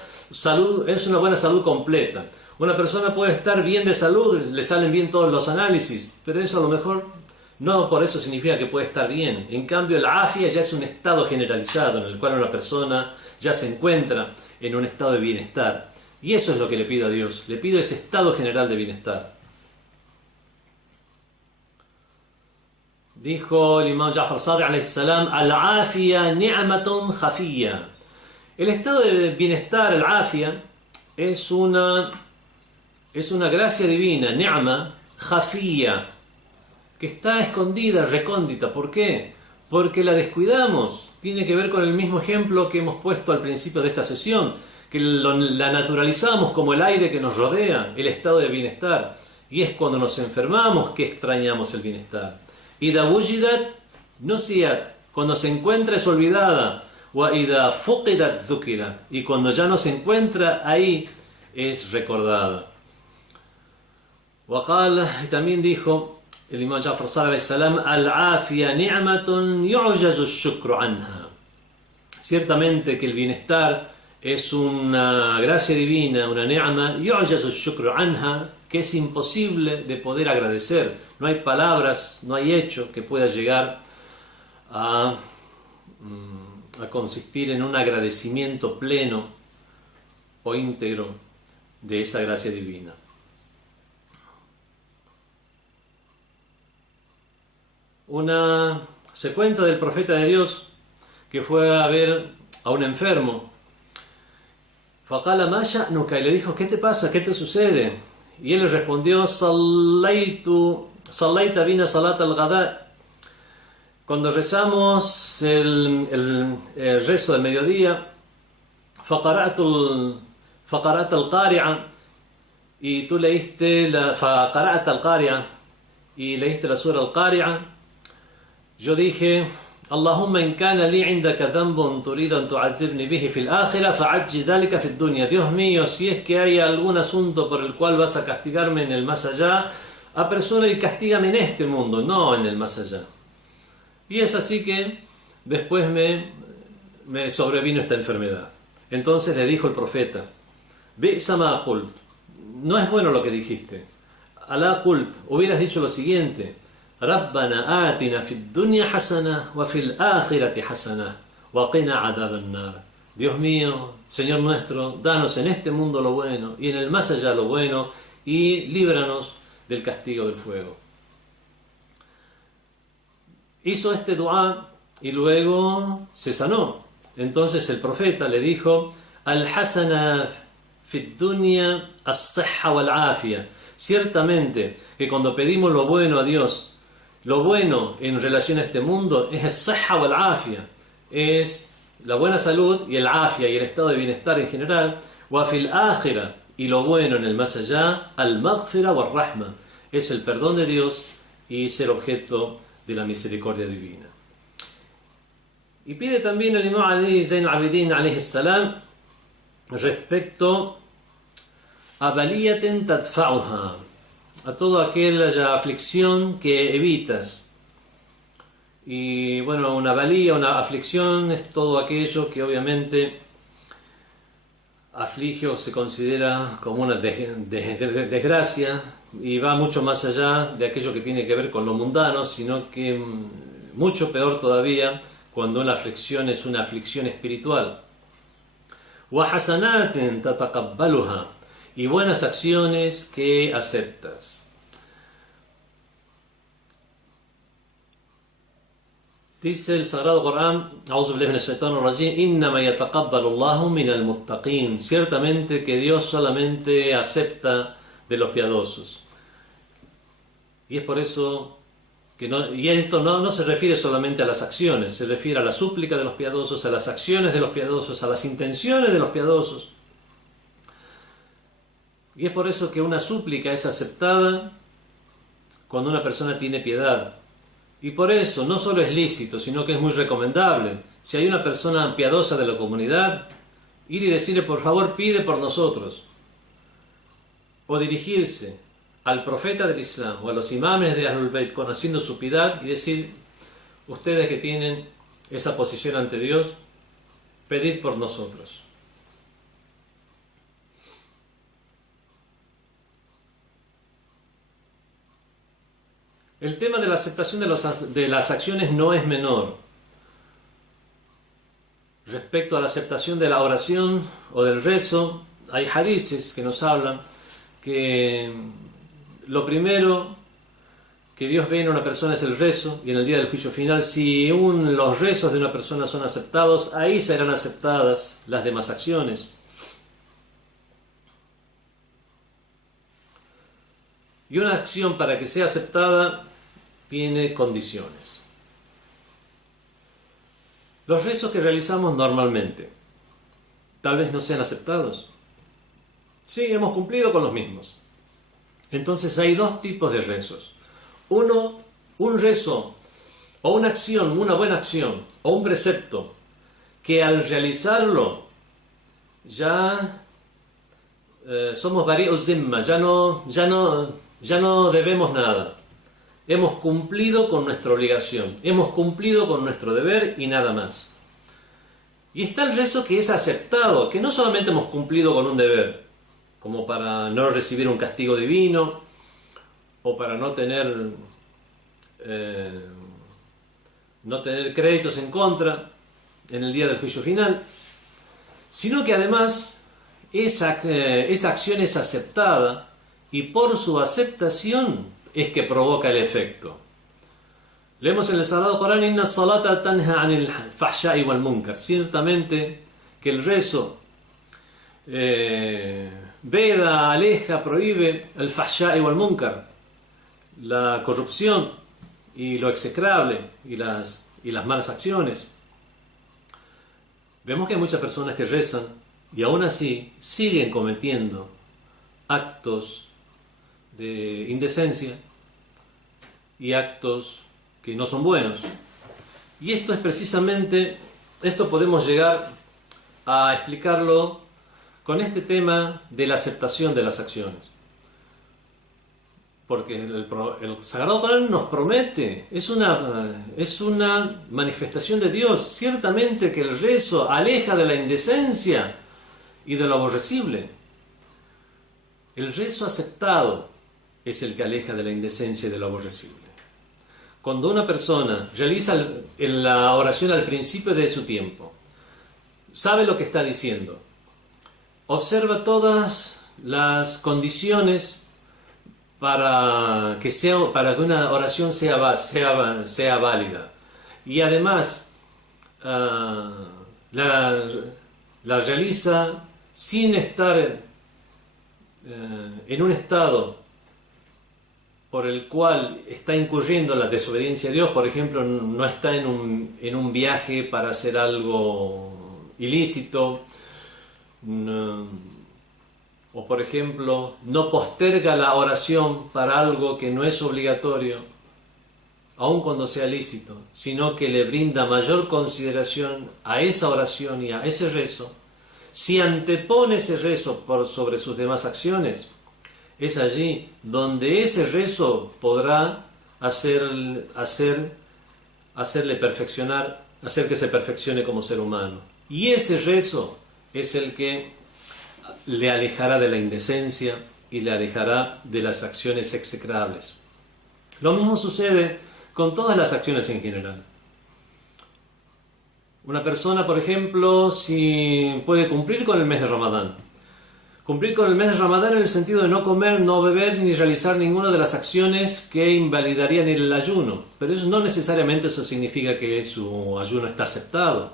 buena salud completa. Una persona puede estar bien de salud, le salen bien todos los análisis, pero eso a lo mejor no por eso significa que puede estar bien. En cambio, el afia ya es un estado generalizado en el cual una persona ya se encuentra en un estado de bienestar. Y eso es lo que le pido a Dios, le pido ese estado general de bienestar. Dijo el Imam Ja'far Sadiq alayhi salam, al-afia ni'matun khafiyya. El estado de bienestar, el afia, es una gracia divina, ni'ma, khafiyya, que está escondida, recóndita. ¿Por qué? Porque la descuidamos. Tiene que ver con el mismo ejemplo que hemos puesto al principio de esta sesión, que la naturalizamos como el aire que nos rodea, el estado de bienestar. Y es cuando nos enfermamos que extrañamos el bienestar. Ida wujidat nusiyat, cuando se encuentra es olvidada. Wa ida fuqidat dhukirat, y cuando ya no se encuentra ahí es recordada. وقال, y también dijo el Imam Ja'far Sadiq alayhi salam, al-afia ni'matun yu'jazu ash-shukru anha. Ciertamente que el bienestar es una gracia divina, una ni'ma, yu'jazu ash-shukru anha, que es imposible de poder agradecer. No hay palabras, no hay hecho que pueda llegar a consistir en un agradecimiento pleno o íntegro de esa gracia divina. Se cuenta del profeta de Dios que fue a ver a un enfermo. فقال ما شأنك, y le dijo, ¿qué te pasa? ¿Qué te sucede? Y él le respondió, صليت بنا صلاة الغداء. Cuando rezamos el rezo del mediodía, فقرأت القارعة, y tú leíste فقرأت القارعة, y leíste la sura القارعة. Yo dije, اللهم إن كان لي عندك ذنب تريد أن تعذبني به في الآخرة فعجل ذلك في الدنيا. Dios mío, si es que hay algún asunto por el cual vas a castigarme en el más allá, apresura y castígame en este mundo, no en el más allá. Y es así que después me sobrevino esta enfermedad. Entonces le dijo el profeta, bi'sa ma qult, no es bueno lo que dijiste. Alá qult, hubieras dicho lo siguiente, Rabbana atina fid dunya hasana wa fil akhirati hasana wa qina adhaban nar. Dios mío, Señor nuestro, danos en este mundo lo bueno y en el más allá lo bueno y líbranos del castigo del fuego. Hizo este dua y luego se sanó. Entonces el profeta le dijo, Al-hasana fid dunya as-sihha wal-afia. Ciertamente que cuando pedimos lo bueno a Dios, lo bueno en relación a este mundo es as-sihha wal-afia, es la buena salud y el afia y el estado de bienestar en general. Wa fil akhirah, y lo bueno en el más allá, al-maghfira wal-rahma, es el perdón de Dios y ser objeto de la misericordia divina. Y pide también el Imam Ali Zain al-Abidin alayhi salam respecto a baliyatin tadfa'uha, a toda aquella aflicción que evitas. Y bueno, una balía, una aflicción es todo aquello que obviamente aflige o se considera como una desgracia y va mucho más allá de aquello que tiene que ver con lo mundano, sino que mucho peor todavía cuando una aflicción es una aflicción espiritual. وَحَسَنَاتٍ تَتَقَبَّلُهَا, y buenas acciones que aceptas. Dice el Sagrado Corán, أعوذ بالله من الشيطان الرجيم, إنما يتقبل الله من المتقين, ciertamente que Dios solamente acepta de los piadosos. Y es por eso que esto no se refiere solamente a las acciones, se refiere a la súplica de los piadosos, a las acciones de los piadosos, a las intenciones de los piadosos. Y es por eso que una súplica es aceptada cuando una persona tiene piedad. Y por eso no solo es lícito, sino que es muy recomendable, si hay una persona piadosa de la comunidad, ir y decirle, por favor, pide por nosotros. O dirigirse al profeta del Islam o a los imames de Ahlul Bayt conociendo su piedad y decir, ustedes que tienen esa posición ante Dios, pedid por nosotros. El tema de la aceptación de las acciones no es menor. Respecto a la aceptación de la oración o del rezo, hay hadices que nos hablan que lo primero que Dios ve en una persona es el rezo, y en el día del juicio final, si los rezos de una persona son aceptados, ahí serán aceptadas las demás acciones. Y una acción, para que sea aceptada, tiene condiciones. Los rezos que realizamos normalmente tal vez no sean aceptados. Sí, hemos cumplido con los mismos. Entonces hay dos tipos de rezos. Uno, un rezo o una acción, una buena acción o un precepto que al realizarlo ya somos bari'uz zimma, ya no debemos nada. Hemos cumplido con nuestra obligación, hemos cumplido con nuestro deber y nada más. Y está el rezo que es aceptado, que no solamente hemos cumplido con un deber, como para no recibir un castigo divino, o para no tener créditos en contra en el día del juicio final, sino que además esa acción es aceptada y por su aceptación es que provoca el efecto. Leemos en el Sagrado Corán: Inna salata tanha anil fahsha'i wal munkar. Ciertamente que el rezo veda, aleja, prohíbe el fahsha'i wal munkar, la corrupción y lo execrable y las malas acciones. Vemos que hay muchas personas que rezan y aún así siguen cometiendo actos de indecencia y actos que no son buenos. Y esto es precisamente, esto podemos llegar a explicarlo con este tema de la aceptación de las acciones. Porque el Sagrado Corán nos promete, es una manifestación de Dios. Ciertamente que el rezo aleja de la indecencia y de lo aborrecible. El rezo aceptado es el que aleja de la indecencia y de lo aborrecible. Cuando una persona realiza la oración al principio de su tiempo, sabe lo que está diciendo, observa todas las condiciones para que una oración sea válida, y además la realiza sin estar en un estado por el cual está incurriendo en la desobediencia a Dios. Por ejemplo, no está en un viaje para hacer algo ilícito, o por ejemplo, no posterga la oración para algo que no es obligatorio, aun cuando sea lícito, sino que le brinda mayor consideración a esa oración y a ese rezo. Si antepone ese rezo sobre sus demás acciones, es allí donde ese rezo podrá hacerle perfeccionar, hacer que se perfeccione como ser humano. Y ese rezo es el que le alejará de la indecencia y le alejará de las acciones execrables. Lo mismo sucede con todas las acciones en general. Una persona, por ejemplo, si puede cumplir con el mes de Ramadán. Cumplir con el mes de Ramadán en el sentido de no comer, no beber, ni realizar ninguna de las acciones que invalidarían el ayuno. Pero eso no necesariamente eso significa que su ayuno está aceptado.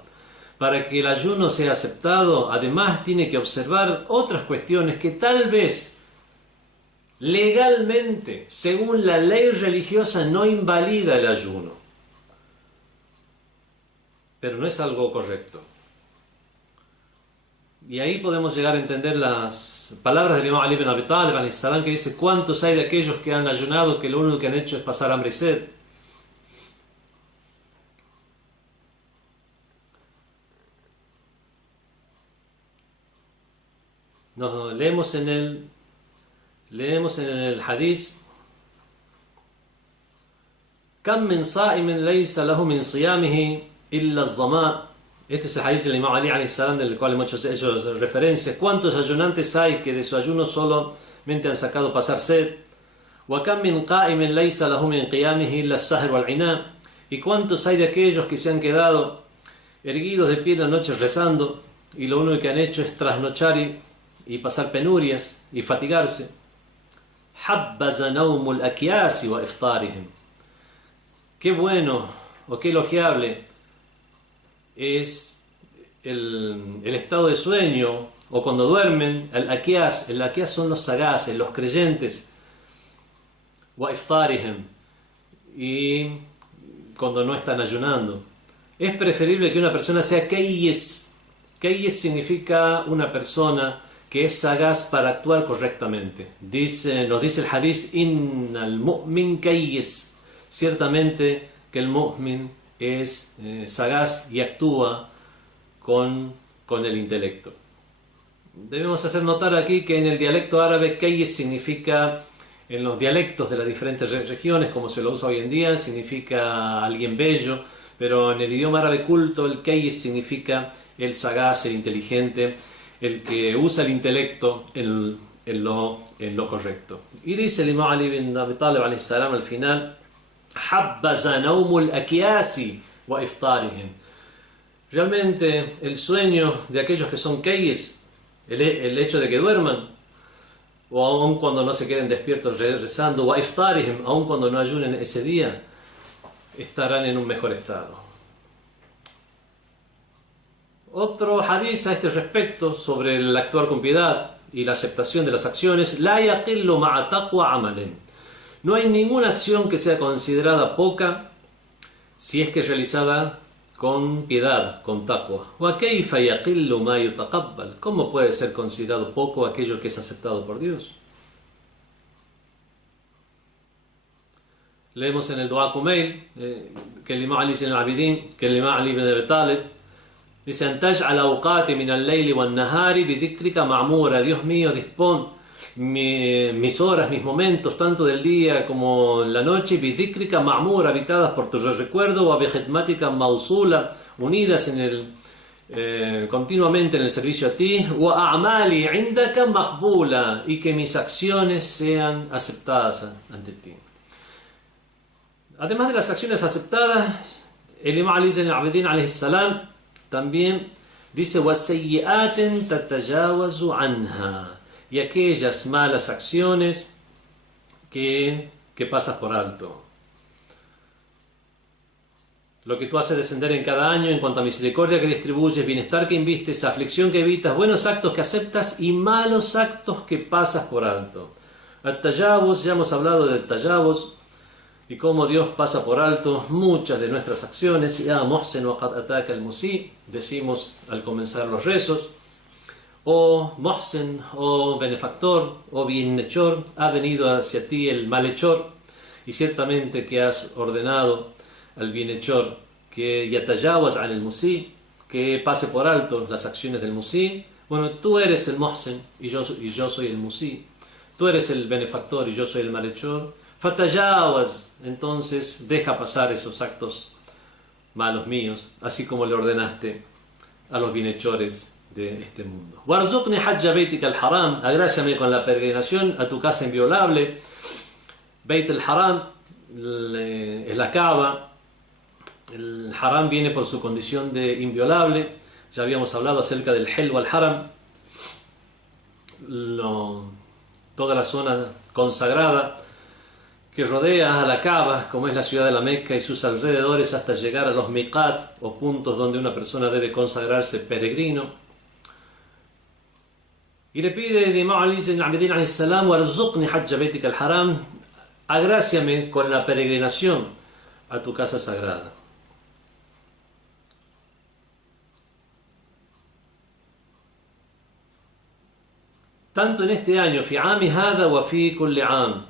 Para que el ayuno sea aceptado, además tiene que observar otras cuestiones que tal vez legalmente, según la ley religiosa, no invalida el ayuno. Pero no es algo correcto. Y ahí podemos llegar a entender las palabras del Imam Ali ibn Abi Talib alayhi salam, que dice: ¿cuántos hay de aquellos que han ayunado que lo único que han hecho es pasar hambre y sed? Nos leemos en el hadith: "Kam min sa'imin laysa lahu min siyamihi illa az-zama'". Este es el hadith del Imam Ali alayhi salam, del cual hemos hecho referencia. ¿Cuántos ayunantes hay que de su ayuno solamente han sacado pasar sed? "Wa kam min qa'imin laysa lahu min qiyamihi illa as-sahr wal-'ina". ¿Y cuántos hay de aquellos que se han quedado erguidos de pie en la noche rezando y lo único que han hecho es trasnochar y pasar penurias y fatigarse? "Habbaza nawmul akyasi wa iftarihim". Qué bueno o qué elogiable es el estado de sueño, o cuando duermen, el akyas son los sagaces, los creyentes, wa iftarihim, y cuando no están ayunando. Es preferible que una persona sea kayyis. Kayyis significa una persona que es sagaz para actuar correctamente. Nos dice el hadith: innal mu'min kayyis. Ciertamente que el mu'min es sagaz y actúa con el intelecto. Debemos hacer notar aquí que en el dialecto árabe, kayyis significa, en los dialectos de las diferentes regiones, como se lo usa hoy en día, significa alguien bello, pero en el idioma árabe culto, el kayyis significa el sagaz, el inteligente, el que usa el intelecto en lo correcto. Y dice el Imam Ali ibn Abi Talib alayhi salam al final: "Habbaza nawmul akyasi wa iftarihim". Realmente el sueño de aquellos que son kayyis, el hecho de que duerman, o aun cuando no se queden despiertos rezando, wa iftarihim, aun cuando no ayunen ese día, estarán en un mejor estado. Otro hadith a este respecto sobre el actuar con piedad y la aceptación de las acciones: La yaqillu ma'a taqwa amalen. No hay ninguna acción que sea considerada poca si es que es realizada con piedad, con taqwa. Wa kayfa yaqillu ma yutaqabbal. ¿Cómo puede ser considerado poco aquello que es aceptado por Dios? Leemos en el Dua Kumail que el Imam Ali ibn al-Abidin, que el Imam Ali ibn Abi Talib dice: Antaj'al awqati min al-layli wan-nahari bi dhikrika ma'mura. Dios mío, dispón mis horas, mis momentos, tanto del día como la noche, bi dhikrika ma'mura, habitadas por tu recuerdo, wa bi khidmatika mawsula, unidas en el continuamente en el servicio a ti, wa a'mali 'indaka maqbula, y que mis acciones sean aceptadas ante ti. Además de las acciones aceptadas, el Imam Ali ibn al-Abidin alayhi salam también dice: وَسَيِّئَاتٍ تَتَجَاوَزُ عَنْهَا, y aquellas malas acciones que pasas por alto. Lo que tú haces descender en cada año en cuanto a misericordia que distribuyes, bienestar que invistes, aflicción que evitas, buenos actos que aceptas y malos actos que pasas por alto. Al-Tajawuz, ya hemos hablado del Tajawuz y cómo Dios pasa por alto muchas de nuestras acciones. Ya Muhsin wa qad ataka al-Musi, decimos al comenzar los rezos. Oh Muhsin, oh benefactor, oh bienhechor, ha venido hacia ti el malhechor, y ciertamente que has ordenado al bienhechor que yatajawaz an al-Musi, que pase por alto las acciones del Musi. Bueno, tú eres el Muhsin y yo soy el Musi. Tú eres el benefactor y yo soy el malhechor. Fatajawaz, entonces deja pasar esos actos malos míos, así como le ordenaste a los bienhechores de este mundo. Warzuqni hajja baytika al-haram, agráciame con la peregrinación a tu casa inviolable. Beit al-Haram es la Kaaba. El Haram viene por su condición de inviolable. Ya habíamos hablado acerca del Hil wal Haram, toda la zona consagrada que rodea a la Kaaba, como es la ciudad de la Meca y sus alrededores, hasta llegar a los miqat, o puntos donde una persona debe consagrarse peregrino. Y le pide el Imam Ali ibn al-Abidin alayhi salam: warzuqni hajja baytika al-haram, agráciame con la peregrinación a tu casa sagrada. Tanto en este año, fi ami hada wa fi kulli am,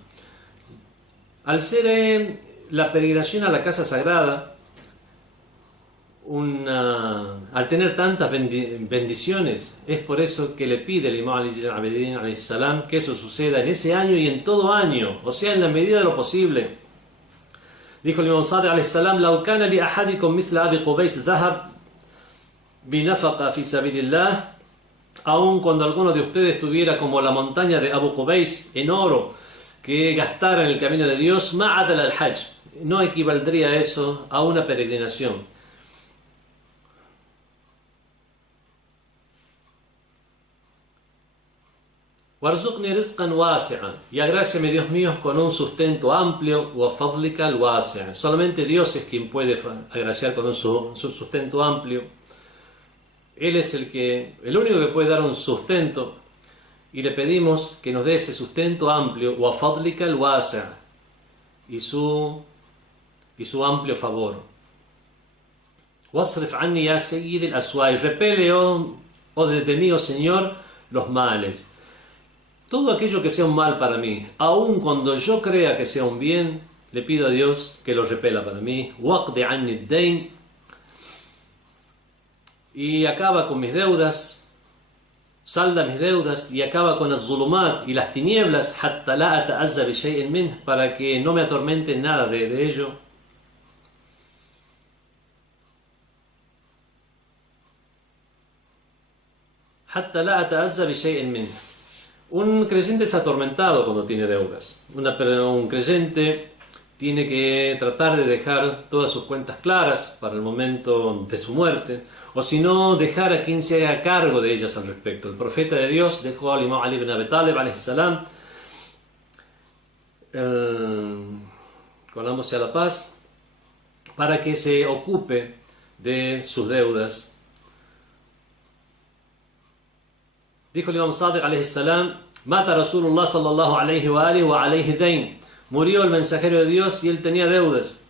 al ser la peregrinación a la casa sagrada, al tener tantas bendiciones, es por eso que le pide el Imam Ali ibn al-Abidin alayhi salam que eso suceda en ese año y en todo año, o sea, en la medida de lo posible. Dijo el Imam Sadiq alayhi salam: "Law kana li ahadikum mithla Abi Qubays dhahab bi nafaqa fi sabilillah", aun cuando alguno de ustedes tuviera como la montaña de Abu Qubays en oro que gastara en el camino de Dios, ma'adal al-hajj, no equivaldría eso a una peregrinación. Warzuqni rizqan wasi'an, y agráciame, Dios mío, con un sustento amplio. Wa fadlika al-wasi', solamente Dios es quien puede agraciar con un sustento amplio. Él es el único que puede dar un sustento, y le pedimos que nos dé ese sustento amplio, wa fadlika al-wasi', y su amplio favor. Wasrif anni ya sayyid al-aswai, repele, oh desde mí, oh Señor, los males. Todo aquello que sea un mal para mí, aun cuando yo crea que sea un bien, le pido a Dios que lo repela para mí. Waqdi anni ad-dayn, y acaba con mis deudas, salda mis deudas, y acaba con el zulumat y las tinieblas, hatta la ata'azza bi shay'in minh, para que no me atormente nada de ello. Hatta la ata'azza bi shay'in minh. Un creyente es atormentado cuando tiene deudas. Un creyente tiene que tratar de dejar todas sus cuentas claras para el momento de su muerte, o si no, dejar a quien se haga cargo de ellas al respecto. El profeta de Dios dejó al Imam Ali ibn Abi Talib alayhi salam, con ambos sea la paz, para que se ocupe de sus deudas. Dijo el Imam Sadiq alayhi salam: Mata Rasulullah sallallahu alayhi wa alihi wa alayhi dayn. Murió el mensajero de Dios y él tenía deudas.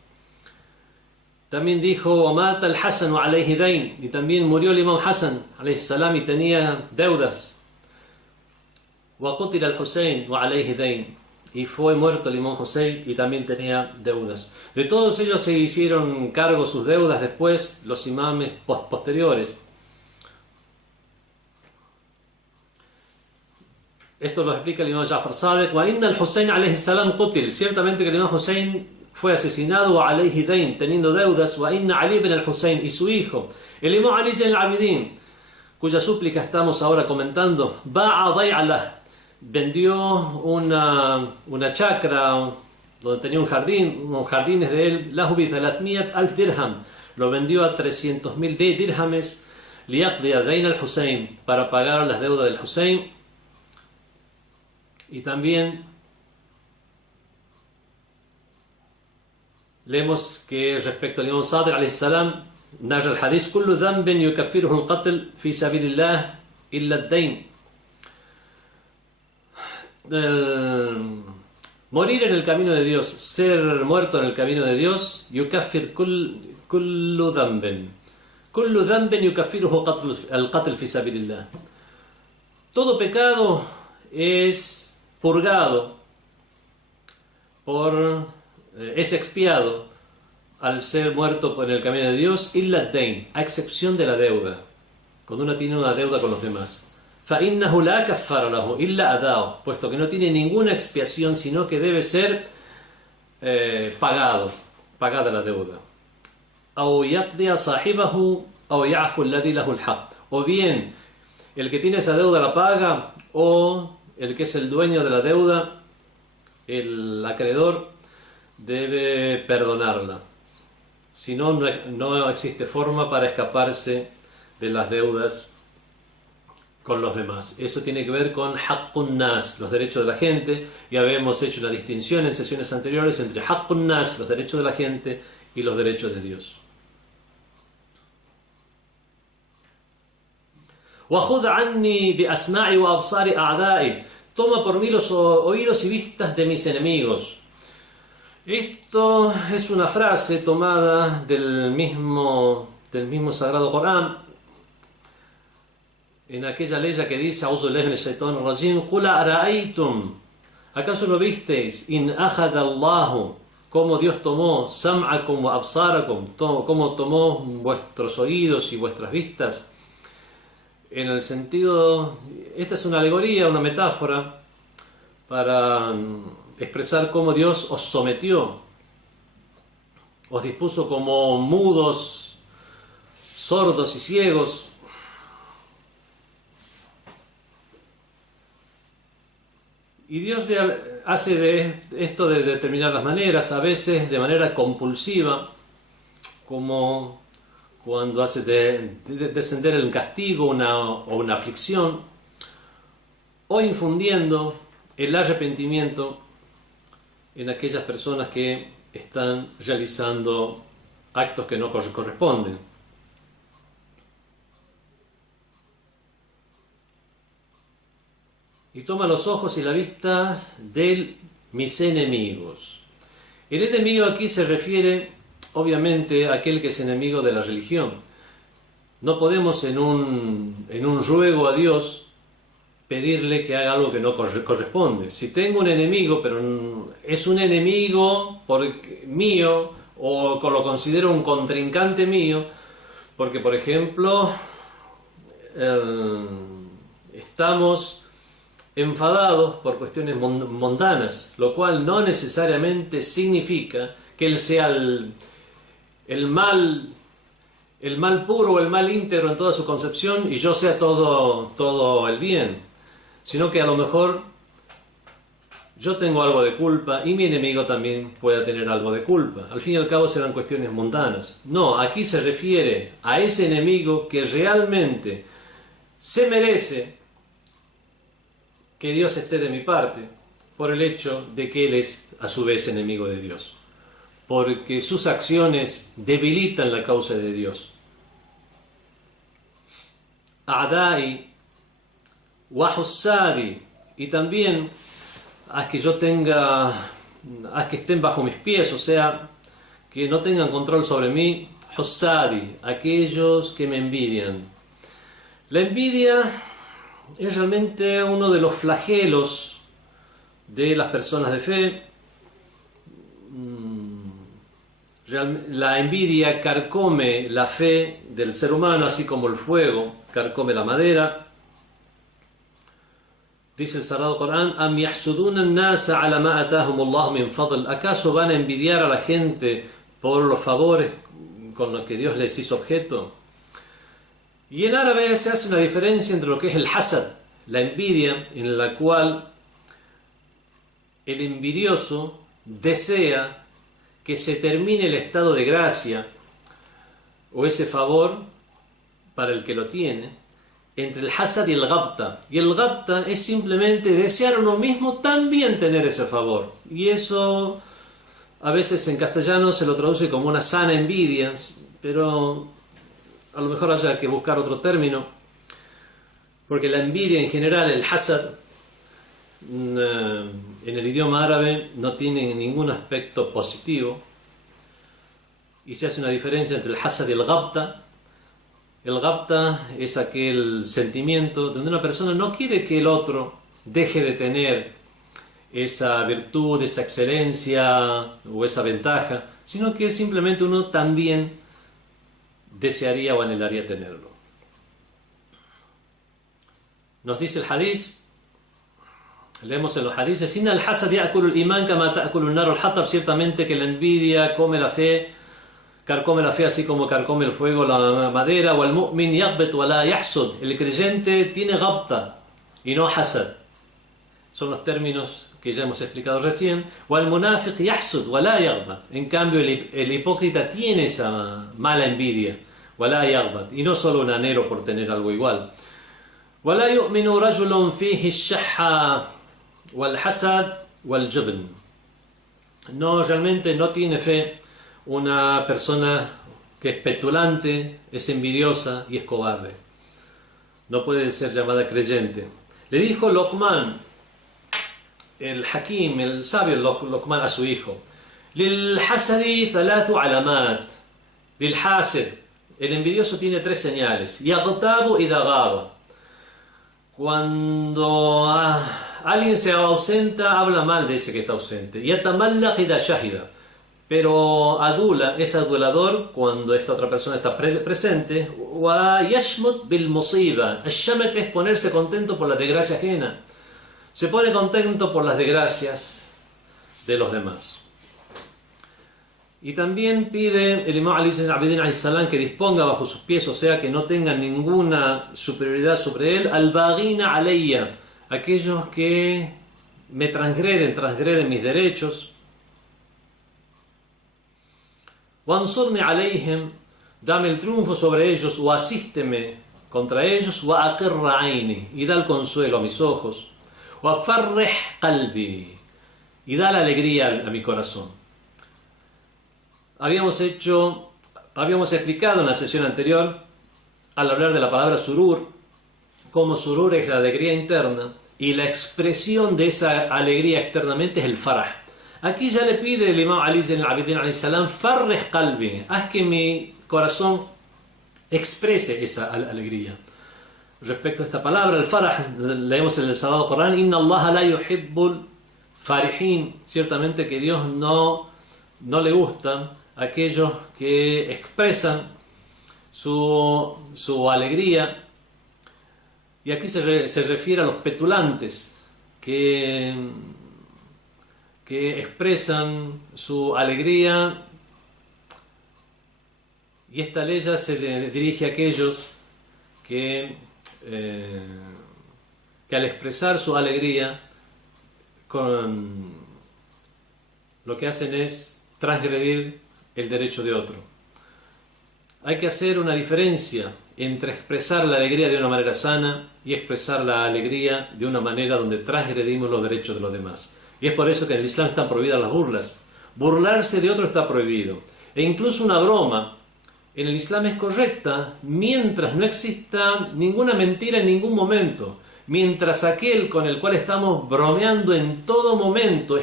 También dijo: Mata al Hasan wa alayhi dayn. Y también murió el Imam Hasan alayhi salam y tenía deudas. Wa qutila al Husayn wa alayhi dayn. Y fue muerto el Imam Hussein y también tenía deudas. De todos ellos se hicieron cargo sus deudas después los imames posteriores. Esto lo explica el Imam Ja'far Sadiq. Wa inna al-Husayn alayhi salam qutil. Ciertamente que el Imam Hussein fue asesinado, wa alayhi dayn, teniendo deudas. Wa inna Ali ibn al-Husayn, y su hijo, el Imam Ali ibn al-Abidin, cuya súplica estamos ahora comentando, ba'a day'alah, vendió una chacra donde tenía un jardín, unos jardines de él, lahu bi 300,000 dirham, lo vendió a 300,000 dirhames, liyaqdi dayn al-Husayn, para pagar las deudas del Husayn. Y también leemos que respecto al Imam Sadiq alayhi salam, narra el hadith: kullu dhanbin yukaffiruhu al-qatl fi sabilillah illa ad-dayn. Morir en el camino de Dios, ser muerto en el camino de Dios, yukaffir kullu dhanbin. Kullu dhanbin yukaffiruhu al-qatl fi sabilillah. Todo pecado es purgado es expiado al ser muerto en el camino de Dios, illa ad-dayn, a excepción de la deuda, cuando uno tiene una deuda con los demás. فَإِنَّهُ لَا كَفَّارَ لَهُ إِلَّا أَدَاهُ, puesto que no tiene ninguna expiación, sino que debe ser pagada la deuda. أَوْ يَقْضِيَ صَاحِبَهُ أَوْ يَعْفُ الَّذِي لَهُ الْحَقِّ, o bien el que tiene esa deuda la paga, o el que es el dueño de la deuda, el acreedor, debe perdonarla. Si no, no existe forma para escaparse de las deudas con los demás. Eso tiene que ver con haqqun nas, los derechos de la gente. Ya habíamos hecho una distinción en sesiones anteriores entre haqqun nas, los derechos de la gente, y los derechos de Dios. وَخُذْ عَنِّي بِأَسْمَاعِ وَأَبْصَارِ أَعْدَائِ, toma por mí los oídos y vistas de mis enemigos. Esto es una frase tomada del mismo Sagrado Corán, en aquella ley que dice: A'udhu billahi minash shaitanir rajim, qul ara'aytum, ¿acaso lo visteis? In akhadha Allahu, cómo Dios tomó sam'akum wa absarakum, cómo tomó vuestros oídos y vuestras vistas. En el sentido, esta es una alegoría, una metáfora para expresar cómo Dios os sometió, os dispuso como mudos, sordos y ciegos. Y Dios hace de esto de determinadas maneras, a veces de manera compulsiva, como cuando hace descender el castigo o una aflicción, o infundiendo el arrepentimiento en aquellas personas que están realizando actos que no corresponden. Y toma los ojos y la vista de mis enemigos. El enemigo aquí se refiere, obviamente, a aquel que es enemigo de la religión. No podemos en un ruego a Dios pedirle que haga algo que no corresponde. Si tengo un enemigo, pero es un enemigo mío, o lo considero un contrincante mío, porque, por ejemplo, estamos enfadados por cuestiones mundanas, lo cual no necesariamente significa que él sea el mal puro o el mal íntegro en toda su concepción y yo sea todo el bien, sino que a lo mejor yo tengo algo de culpa y mi enemigo también pueda tener algo de culpa. Al fin y al cabo serán cuestiones mundanas. No, aquí se refiere a ese enemigo que realmente se merece que Dios esté de mi parte por el hecho de que él es a su vez enemigo de Dios. porque sus acciones debilitan la causa de Dios. A'dai wa hussadi, y también haz que estén bajo mis pies, o sea, que no tengan control sobre mí. Hussadi, aquellos que me envidian. La envidia es realmente uno de los flagelos de las personas de fe. La envidia carcome la fe del ser humano, así como el fuego carcome la madera. Dice el Sagrado Corán: Am yahsuduna an-nasa ala ma atahum Allah min fadl. ¿Acaso van a envidiar a la gente por los favores con los que Dios les hizo objeto? Y en árabe se hace una diferencia entre lo que es el hasad, la envidia, en la cual el envidioso desea que se termine el estado de gracia o ese favor para el que lo tiene, entre el hasad y el ghabta. Y el ghabta es simplemente desear uno mismo también tener ese favor. Y eso a veces en castellano se lo traduce como una sana envidia, pero a lo mejor haya que buscar otro término, porque la envidia en general, el hasad, en el idioma árabe no tiene ningún aspecto positivo, y se hace una diferencia entre el hasad y el ghabta. El ghabta es aquel sentimiento donde una persona no quiere que el otro deje de tener esa virtud, esa excelencia o esa ventaja, sino que simplemente uno también desearía o anhelaría tenerlo. Nos dice el hadith, leemos en los hadiths: Inna al-hasad ya'kulu al-iman kama ta'kulu an-nar al-hatab. Ciertamente que la envidia come la fe, carcome la fe así como carcome el fuego la madera. Wal mu'min yaghbit wa la yahsud. El creyente tiene ghabta y no hasad. Son los términos que ya hemos explicado recién. Wal munafiq yahsud wa la yaghbat. En cambio el hipócrita tiene esa mala envidia, wa la yaghbat, y no solo un anhelo por tener algo igual. Wa la yu'minu rajulun fihi ash-shahha wal hasad wal jubn. No, realmente no tiene fe una persona que es petulante, es envidiosa y es cobarde. No puede ser llamada creyente. Le dijo Luqman, el Hakim, el sabio Luqman, a su hijo: Lil hasadi thalathu alamat. Lil hasid, el envidioso tiene 3 señales. Yaghtabu idha ghaba. Cuando alguien se ausenta, habla mal de ese que está ausente. Yatamallaq idha shahida. Pero adula, es adulador cuando esta otra persona está presente. Wa yashmut bil musiba. Ash-shamat es ponerse contento por la desgracia ajena. Se pone contento por las desgracias de los demás. Y también pide el imam Ali ibn Abidin alayhi salam que disponga bajo sus pies, o sea que no tengan ninguna superioridad sobre él, al-baghina alayya, aquellos que me transgreden mis derechos. Wansurni alayhim, dame el triunfo sobre ellos, o asísteme contra ellos, wa aqirra aini, y da el consuelo a mis ojos, wa farrih qalbi, y da la alegría a mi corazón. Habíamos explicado en la sesión anterior, al hablar de la palabra surur, cómo surur es la alegría interna y la expresión de esa alegría externamente es el farah. Aquí ya le pide el imam Ali ibn Abidin alayhi salam: farrih qalbi, haz que mi corazón exprese esa alegría. Respecto a esta palabra, el farah, leemos en el Sagrado Corán: Inna Allah la yuhibbul farihin. Ciertamente que Dios no le gustan aquellos que expresan su alegría, y aquí se refiere a los petulantes que expresan su alegría, y esta ley se dirige a aquellos que al expresar su alegría lo que hacen es transgredir el derecho de otro. Hay que hacer una diferencia entre expresar la alegría de una manera sana y expresar la alegría de una manera donde transgredimos los derechos de los demás. Y es por eso que en el Islam están prohibidas las burlas. Burlarse de otro está prohibido. E incluso una broma en el Islam es correcta mientras no exista ninguna mentira en ningún momento. Mientras aquel con el cual estamos bromeando en todo momento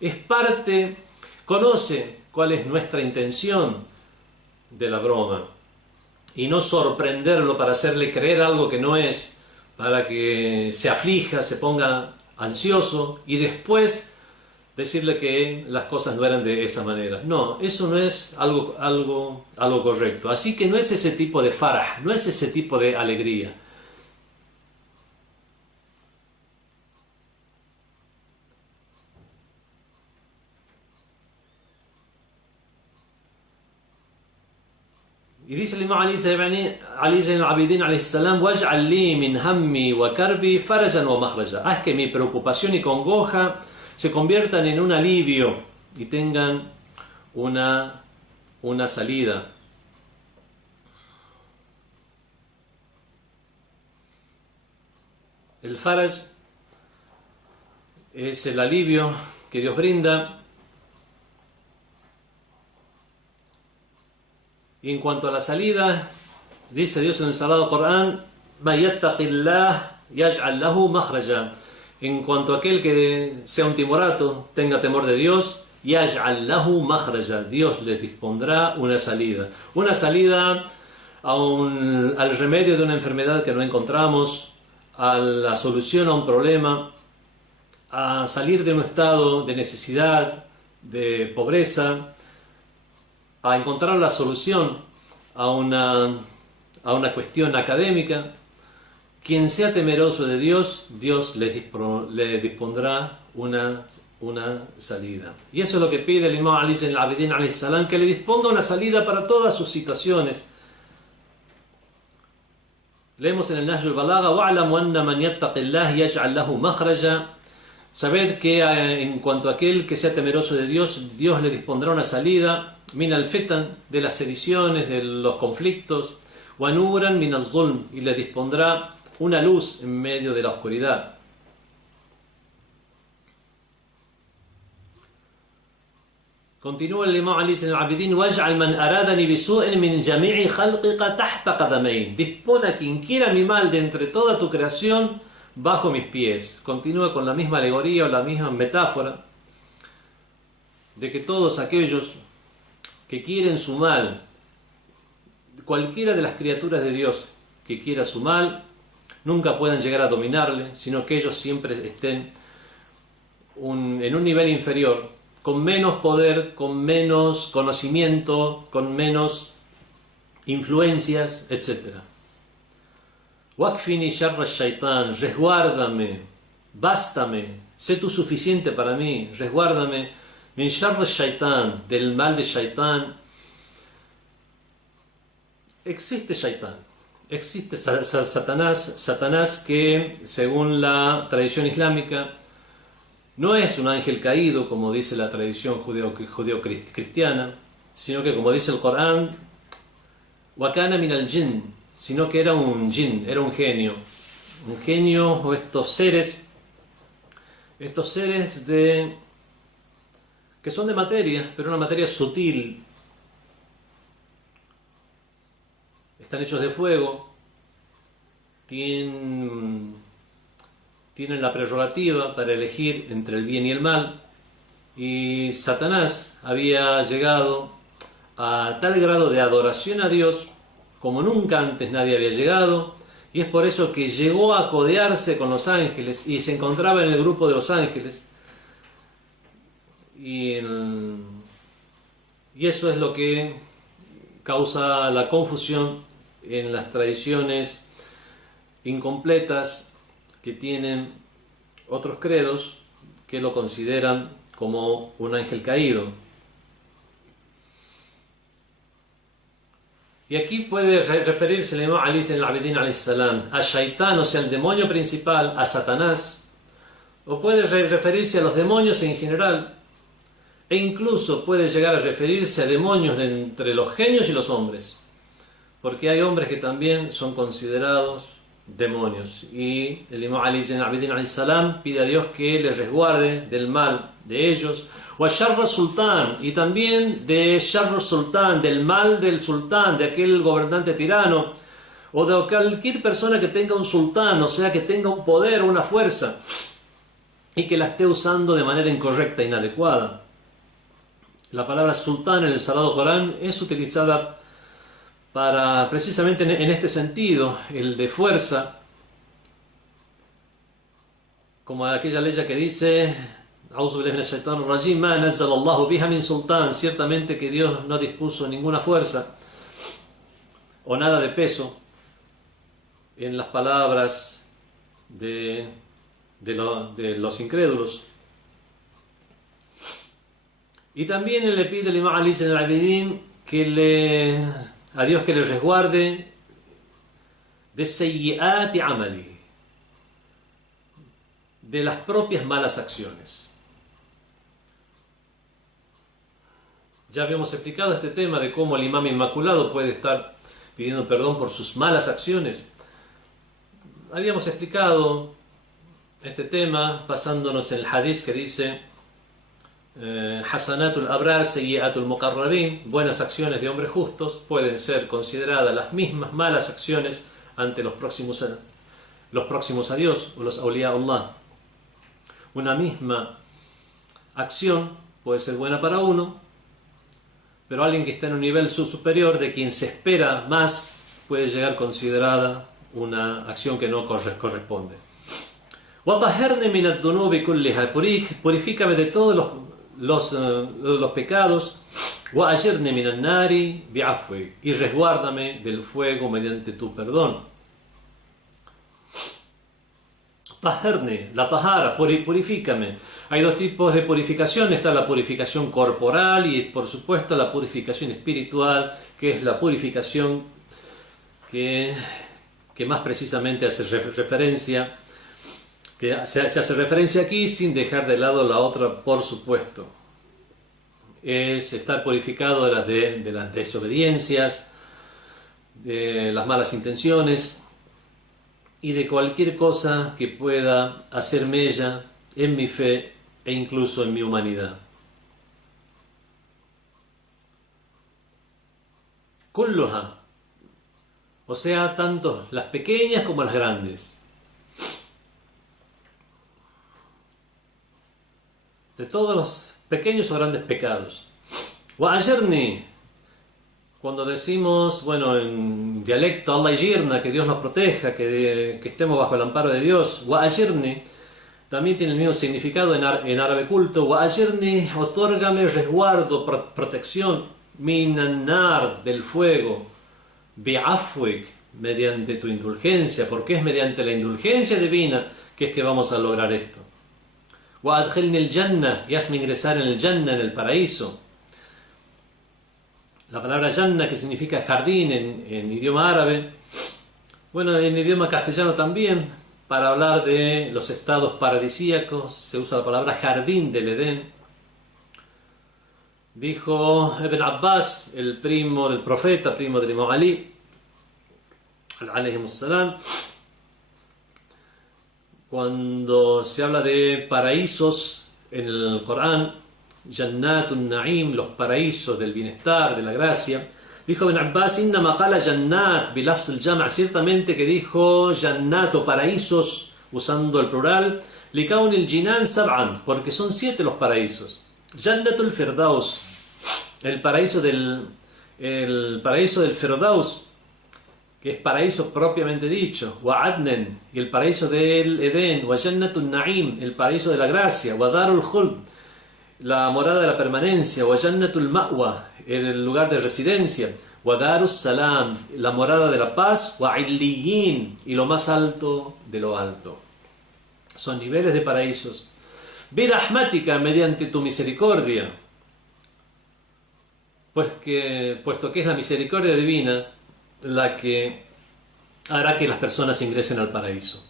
es parte, conoce cuál es nuestra intención de la broma. Y no sorprenderlo para hacerle creer algo que no es, para que se aflija, se ponga ansioso y después decirle que las cosas no eran de esa manera. No, eso no es algo correcto. Así que no es ese tipo de farah, no es ese tipo de alegría. Y dice el imam Ali Zayn al-Abidin alayhi salam: "Waj'al li min hammi wa karbi farajan wa makhraja". Haz que mi preocupación y congoja se conviertan en un alivio y tengan una salida. El faraj es el alivio que Dios brinda. Y en cuanto a la salida, dice Dios en el Sagrado Corán: "Man yattaqillah yaj'al lahu makhraja". En cuanto a aquel que sea un timorato, tenga temor de Dios, yaj'al lahu makhraja, Dios les dispondrá una salida. Una salida al remedio de una enfermedad que no encontramos, a la solución a un problema, a salir de un estado de necesidad, de pobreza, a encontrar la solución a una cuestión académica. Quien sea temeroso de Dios, Dios le dispondrá una salida. Y eso es lo que pide el imam Ali Zayn al-Abidin alayhi salam, que le disponga una salida para todas sus situaciones. Leemos en el Nahj al-Balagha: "Wa'lamu anna man yattaqillah yaj'al lahu makhraja". Sabed que en cuanto a aquel que sea temeroso de Dios, Dios le dispondrá una salida. Min al-fitan, de las sediciones, de los conflictos. Wa nuran min al-zulm, y le dispondrá una luz en medio de la oscuridad. Continúa el imam Ali Zayn al-Abidin: "Waj'al man aradani bisu'in min jami'i khalqika tahta qadamayn". Dispone a quien quiera mi mal de entre toda tu creación bajo mis pies. Continúa con la misma alegoría o la misma metáfora de que todos aquellos que quieren su mal, cualquiera de las criaturas de Dios que quiera su mal, nunca puedan llegar a dominarle, sino que ellos siempre estén en un nivel inferior, con menos poder, con menos conocimiento, con menos influencias, etc. Wakfini sharra shaitan, resguárdame, bástame, sé tú suficiente para mí, resguárdame, min sharra shaitan, del mal de shaitán. Existe shaitán, existe Satanás que, según la tradición islámica, no es un ángel caído, como dice la tradición judeo-cristiana, sino que, como dice el Corán, wakana min al-jinn, sino que era un jinn, era un genio, o estos seres que son de materia, pero una materia sutil. Están hechos de fuego, tienen la prerrogativa para elegir entre el bien y el mal, y Satanás había llegado a tal grado de adoración a Dios como nunca antes nadie había llegado, y es por eso que llegó a codearse con los ángeles y se encontraba en el grupo de los ángeles, y eso es lo que causa la confusión en las tradiciones incompletas que tienen otros credos que lo consideran como un ángel caído. Y aquí puede referirse el imam Ali Zayn al-Abidin alayhi salam a Shaitán, o sea, el demonio principal, a Satanás, o puede referirse a los demonios en general, e incluso puede llegar a referirse a demonios de entre los genios y los hombres, porque hay hombres que también son considerados demonios, y el imam Ali Zayn al-Abidin alayhi salam pide a Dios que les resguarde del mal de ellos. wa sharr sultán, y también de sharr sultán, del mal del sultán, de aquel gobernante tirano, o de cualquier persona que tenga un sultán, o sea, que tenga un poder o una fuerza, y que la esté usando de manera incorrecta, inadecuada. La palabra sultán en el Sagrado Corán es utilizada para precisamente en este sentido, el de fuerza, como aquella ley que dice: ciertamente que Dios no dispuso ninguna fuerza o nada de peso en las palabras de los incrédulos. Y también le pide al Imam Ali Zain al-Abidin a Dios que le resguarde de sayyi'ati amali, de las propias malas acciones. Ya habíamos explicado este tema de cómo el imam inmaculado puede estar pidiendo perdón por sus malas acciones. Habíamos explicado este tema basándonos en el hadith que dice: Hasanatul abrar, sayyiatul muqarrabin, buenas acciones de hombres justos pueden ser consideradas las mismas malas acciones ante los próximos a Dios, o los awliya Allah. Una misma acción puede ser buena para uno, pero alguien que está en un nivel superior, de quien se espera más, puede llegar considerada una acción que no corresponde. Purifícame de todos los pecados, y resguárdame del fuego mediante tu perdón. Taherne, la tahara, purifícame. Hay dos tipos de purificación: está la purificación corporal y por supuesto la purificación espiritual, que es la purificación que más precisamente hace referencia, que se hace referencia aquí sin dejar de lado la otra, por supuesto. Es estar purificado de las desobediencias, de las malas intenciones y de cualquier cosa que pueda hacer mella en mi fe e incluso en mi humanidad. Kulluha, o sea, tanto las pequeñas como las grandes. De todos los pequeños o grandes pecados. Wa ajarni, cuando decimos, bueno, en dialecto, Allah yirna, que Dios nos proteja, que estemos bajo el amparo de Dios. Wa ajarni también tiene el mismo significado en árabe culto. Wa ajarni, otórgame resguardo, protección, minan nar, del fuego, bi'afwik, mediante tu indulgencia, porque es mediante la indulgencia divina que es que vamos a lograr esto. Wa adkhilni al-jannah, y hazme ingresar en el jannah, en el paraíso. La palabra jannah, que significa jardín en idioma árabe, bueno, en idioma castellano también, para hablar de los estados paradisíacos, se usa la palabra jardín del Edén. Dijo Ibn Abbas, el primo del profeta, primo del Imam Ali, alayhimus salam, cuando se habla de paraísos en el Corán, Jannatun Na'im, los paraísos del bienestar, de la gracia, dijo Ibn Abbas: innama qala jannat bilafz al-jam', ciertamente que dijo jannat o paraísos usando el plural, likaun el-jinan sab'an, porque son 7 los paraísos. Jannatul Firdaus, el paraíso del Firdaus, que es paraíso propiamente dicho, wa Adnen, y el paraíso del Edén, wa Jannatun Na'im, el paraíso de la gracia, wa Darul Khuld, la morada de la permanencia, wa Jannatul Ma'wa, el lugar de residencia, wa Darus Salam, la morada de la paz, wa Illiyin, y lo más alto de lo alto. Son niveles de paraísos. Birahmática, mediante tu misericordia, puesto que es la misericordia divina la que hará que las personas ingresen al paraíso.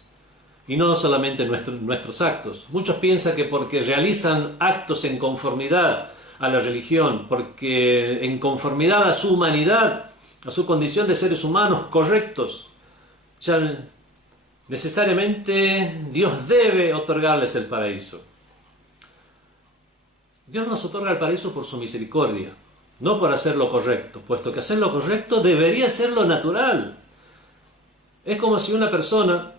Y no solamente nuestros actos. Muchos piensan que porque realizan actos en conformidad a la religión, porque en conformidad a su humanidad, a su condición de seres humanos correctos, ya necesariamente Dios debe otorgarles el paraíso. Dios nos otorga el paraíso por su misericordia, no por hacer lo correcto, puesto que hacer lo correcto debería ser lo natural. Es como si una persona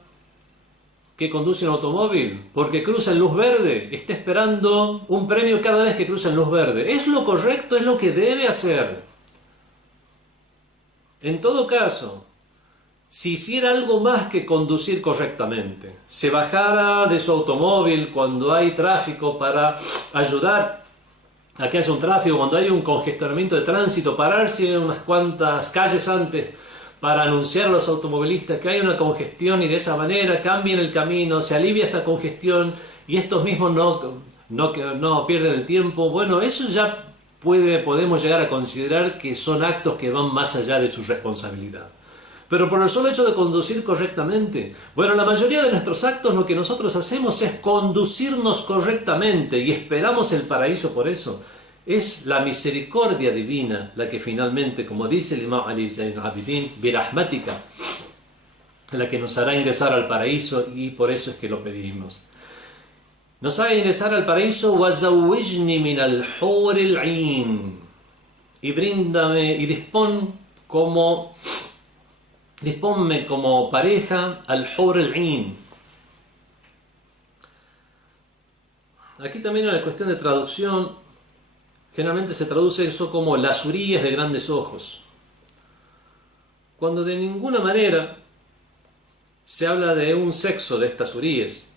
que conduce un automóvil, porque cruza en luz verde, esté esperando un premio cada vez que cruza en luz verde. Es lo correcto, es lo que debe hacer. En todo caso, si hiciera algo más que conducir correctamente, se bajara de su automóvil cuando hay tráfico para ayudar a que haya un tráfico, cuando hay un congestionamiento de tránsito, pararse unas cuantas calles antes para anunciar a los automovilistas que hay una congestión y de esa manera cambien el camino, se alivia esta congestión y estos mismos no pierden el tiempo. Bueno, eso ya podemos llegar a considerar que son actos que van más allá de su responsabilidad. Pero por el solo hecho de conducir correctamente, bueno, la mayoría de nuestros actos lo que nosotros hacemos es conducirnos correctamente y esperamos el paraíso por eso. Es la misericordia divina la que finalmente, como dice el Imam Ali Zain al-Abidin, birahmatika, la que nos hará ingresar al paraíso, y por eso es que lo pedimos. Nos hará ingresar al paraíso, وَزَوِّجْنِ مِنَ الْحُورِ الْعِينِ, y bríndame y disponme como pareja al Hur al-Ain. Aquí también en la cuestión de traducción, generalmente se traduce eso como las huríes de grandes ojos, cuando de ninguna manera se habla de un sexo de estas huríes.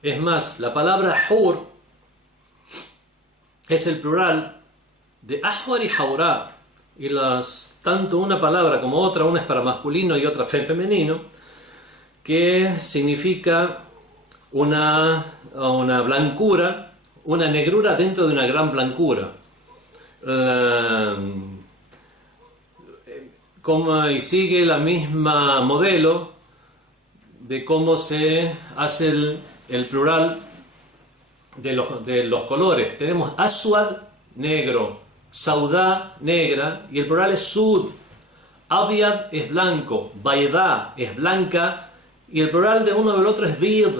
Es más, la palabra Hur es el plural de Ahwar y Haurá, y tanto una palabra como otra, una es para masculino y otra femenino, que significa una blancura, una negrura dentro de una gran blancura. Y sigue la misma modelo de cómo se hace el plural de los colores. Tenemos aswad, negro, saudá, negra, y el plural es sud. Abyad es blanco, baydá es blanca, y el plural de uno del otro es bid.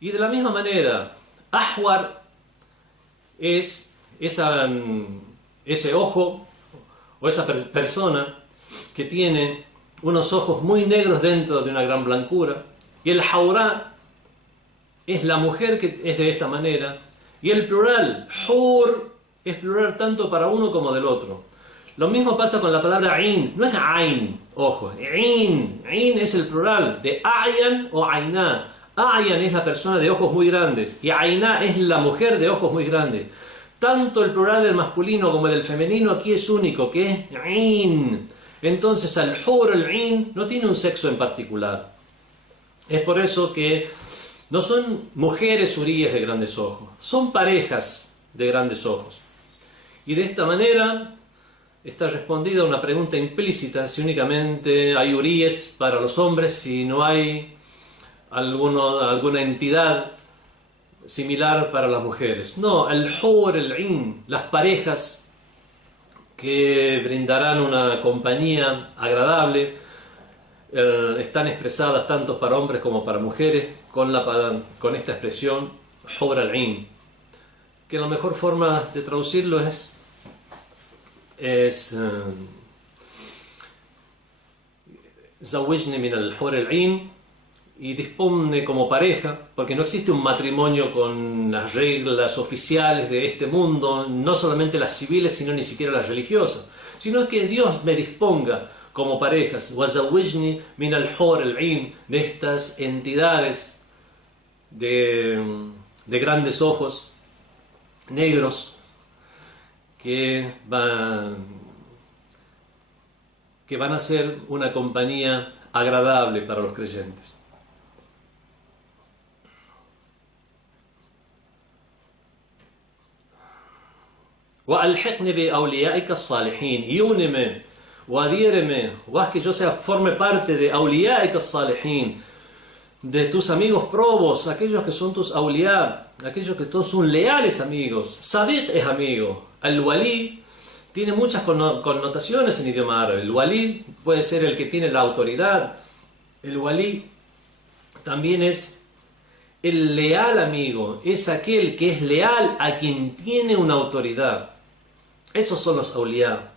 Y de la misma manera, ahwar es ese ojo o esa persona que tiene unos ojos muy negros dentro de una gran blancura, y el haurá es la mujer que es de esta manera, y el plural hur es plural tanto para uno como del otro. Lo mismo pasa con la palabra ain, no es ain, ojo, ain es el plural de ayan o ainá. Ayan es la persona de ojos muy grandes y ainá es la mujer de ojos muy grandes. Tanto el plural del masculino como el del femenino aquí es único, que es ain. Entonces al hur al-ain no tiene un sexo en particular. Es por eso que no son mujeres huríes de grandes ojos, son parejas de grandes ojos. Y de esta manera está respondida una pregunta implícita: si únicamente hay huríes para los hombres, si no hay alguna entidad similar para las mujeres. No, el hur al-ain, las parejas que brindarán una compañía agradable, están expresadas tanto para hombres como para mujeres con esta expresión hur al-ain, que la mejor forma de traducirlo es zawijni min al-hur al-ain, y dispone como pareja, porque no existe un matrimonio con las reglas oficiales de este mundo, no solamente las civiles, sino ni siquiera las religiosas, sino que Dios me disponga como parejas, وَزَوِّجْنِي مِنَ الْحُورِ الْعِينِ, de estas entidades de grandes ojos negros que van a ser una compañía agradable para los creyentes. وَأَلْحِقْنِ بِأَوْلِيَائِكَ الصَّالِحِينَ, y úneme o adhiéreme, o haz que yo forme parte de أَوْلِيَائِكَ الصَّالِحِينَ, de tus amigos probos, aquellos que son tus awliya, aquellos que todos son leales amigos. Sadiq es amigo. Al-wali tiene muchas connotaciones en idioma árabe. El wali puede ser el que tiene la autoridad. El wali también es el leal amigo es aquel que es leal a quien tiene una autoridad. Esos son los awliya.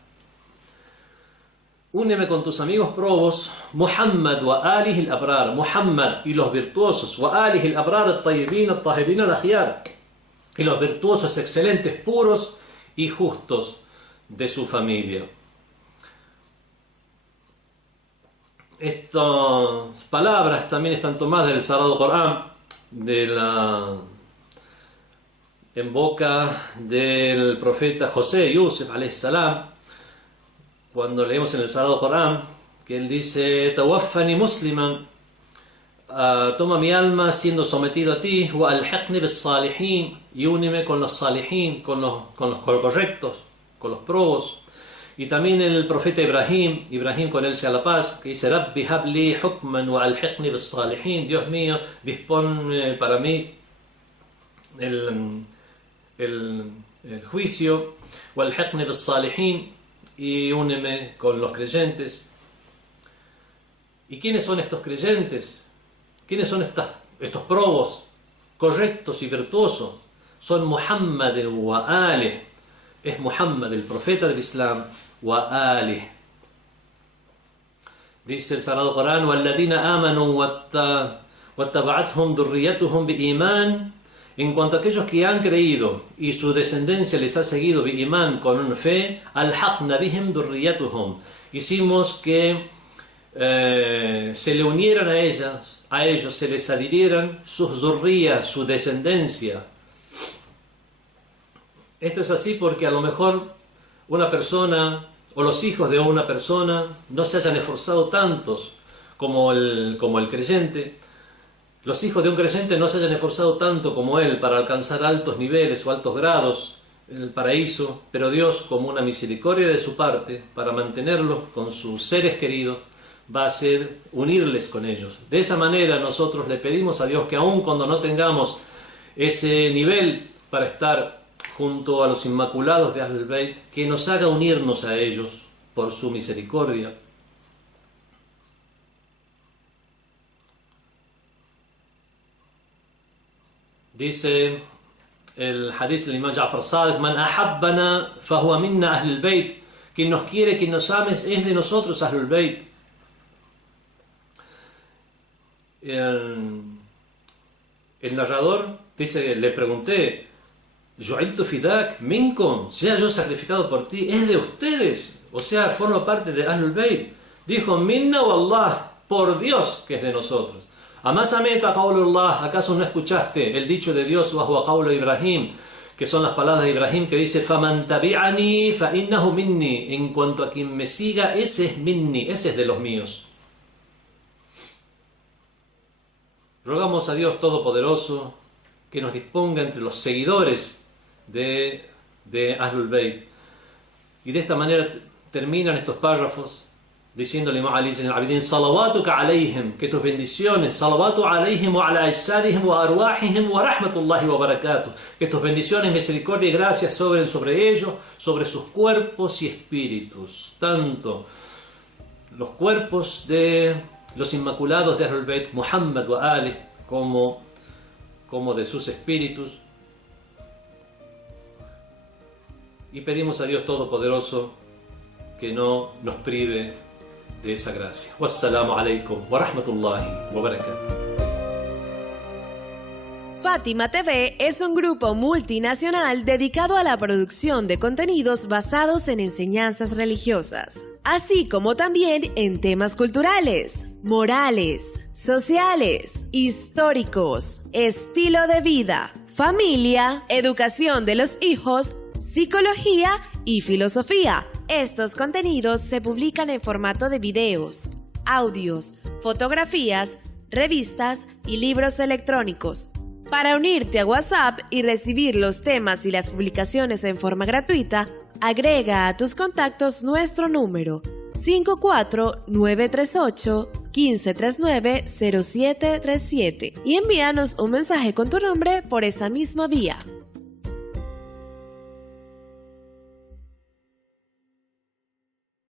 Úneme con tus amigos probos, Muhammad wa alihi al-abrar, Muhammad y los virtuosos, wa alihi al-abrar al-tayyibin al-tahirin al-akhyar, y los virtuosos excelentes, puros y justos de su familia. Estas palabras también están tomadas del Sagrado Corán, en boca del profeta José, Yusuf alayhi salam, cuando leemos en el Sagrado Corán que él dice: Tawaffani musliman, toma mi alma siendo sometido a ti, wa alhiqni bis salihin, y úneme con los salihin, con los correctos, con los probos. Y también el profeta Ibrahim, con él sea la paz, que dice: Rabbi habli hukman wa alhiqni bis salihin, Dios mío, dispón para mí el juicio, wa alhiqni bis salihin, y úneme con los creyentes. ¿Y quiénes son estos creyentes? ¿Quiénes son estos probos correctos y virtuosos? Son Muhammad wa alih. Es Muhammad, el profeta del Islam, wa alih. Dice el Sagrado Corán: وَالَّذِينَ آمَنُوا وَاتَّبَعَتْهُمْ ذُرِّيَّتُهُمْ بِإِيمَانٍ. En cuanto a aquellos que han creído y su descendencia les ha seguido bi'imán, con una fe, alhaqna bihim dhurriyyatuhum, hicimos que se le unieran a ellos se les adhirieran sus dhurriyas, su descendencia. Esto es así porque a lo mejor una persona o los hijos de una persona no se hayan esforzado tantos como el creyente. Los hijos de un creyente no se hayan esforzado tanto como él para alcanzar altos niveles o altos grados en el paraíso, pero Dios, como una misericordia de su parte, para mantenerlos con sus seres queridos, va a hacer unirles con ellos. De esa manera nosotros le pedimos a Dios que aun cuando no tengamos ese nivel para estar junto a los inmaculados de Ahlul Bayt, que nos haga unirnos a ellos por su misericordia. Dice el hadith del imam Ja'far Sadiq: Man ahabbana fahuwa minna Ahlul Bayt. Quien nos quiere, quien nos ames, es de nosotros Ahlul Bayt. El narrador dice: le pregunté, Ju'iltu fidak minkum, sea yo sacrificado por ti, es de ustedes, o sea, forma parte de Ahlul Bayt. Dijo: Minna wallah, por Dios que es de nosotros. Amá samita qawlullah, ¿acaso no escuchaste el dicho de Dios, wa huwa qawlu Ibrahim, que son las palabras de Ibrahim, que dice: Faman tabi'ani fa innahu minni, en cuanto a quien me siga, ese es minni, ese es de los míos. Rogamos a Dios Todopoderoso que nos disponga entre los seguidores de Ahlul Bayt. Y de esta manera terminan estos párrafos diciéndole a Ali ibn al-Abidin: salawatuka alayhim, que tus bendiciones, salawatu alayhim wa ala ajsadihim wa arwahihim wa rahmatullahi wa barakatuh, que tus bendiciones, misericordia y gracias sobre ellos, sobre sus cuerpos y espíritus, tanto los cuerpos de los inmaculados de Ahlul Bayt, Muhammad wa Ali, como de sus espíritus. Y pedimos a Dios Todopoderoso que no nos prive de esa gracia. Wassalamu alaikum wa rahmatullahi wa barakatuh. Fátima TV es un grupo multinacional dedicado a la producción de contenidos basados en enseñanzas religiosas, así como también en temas culturales, morales, sociales, históricos, estilo de vida, familia, educación de los hijos, psicología y filosofía. Estos contenidos se publican en formato de videos, audios, fotografías, revistas y libros electrónicos. Para unirte a WhatsApp y recibir los temas y las publicaciones en forma gratuita, agrega a tus contactos nuestro número 54938-1539-0737 y envíanos un mensaje con tu nombre por esa misma vía.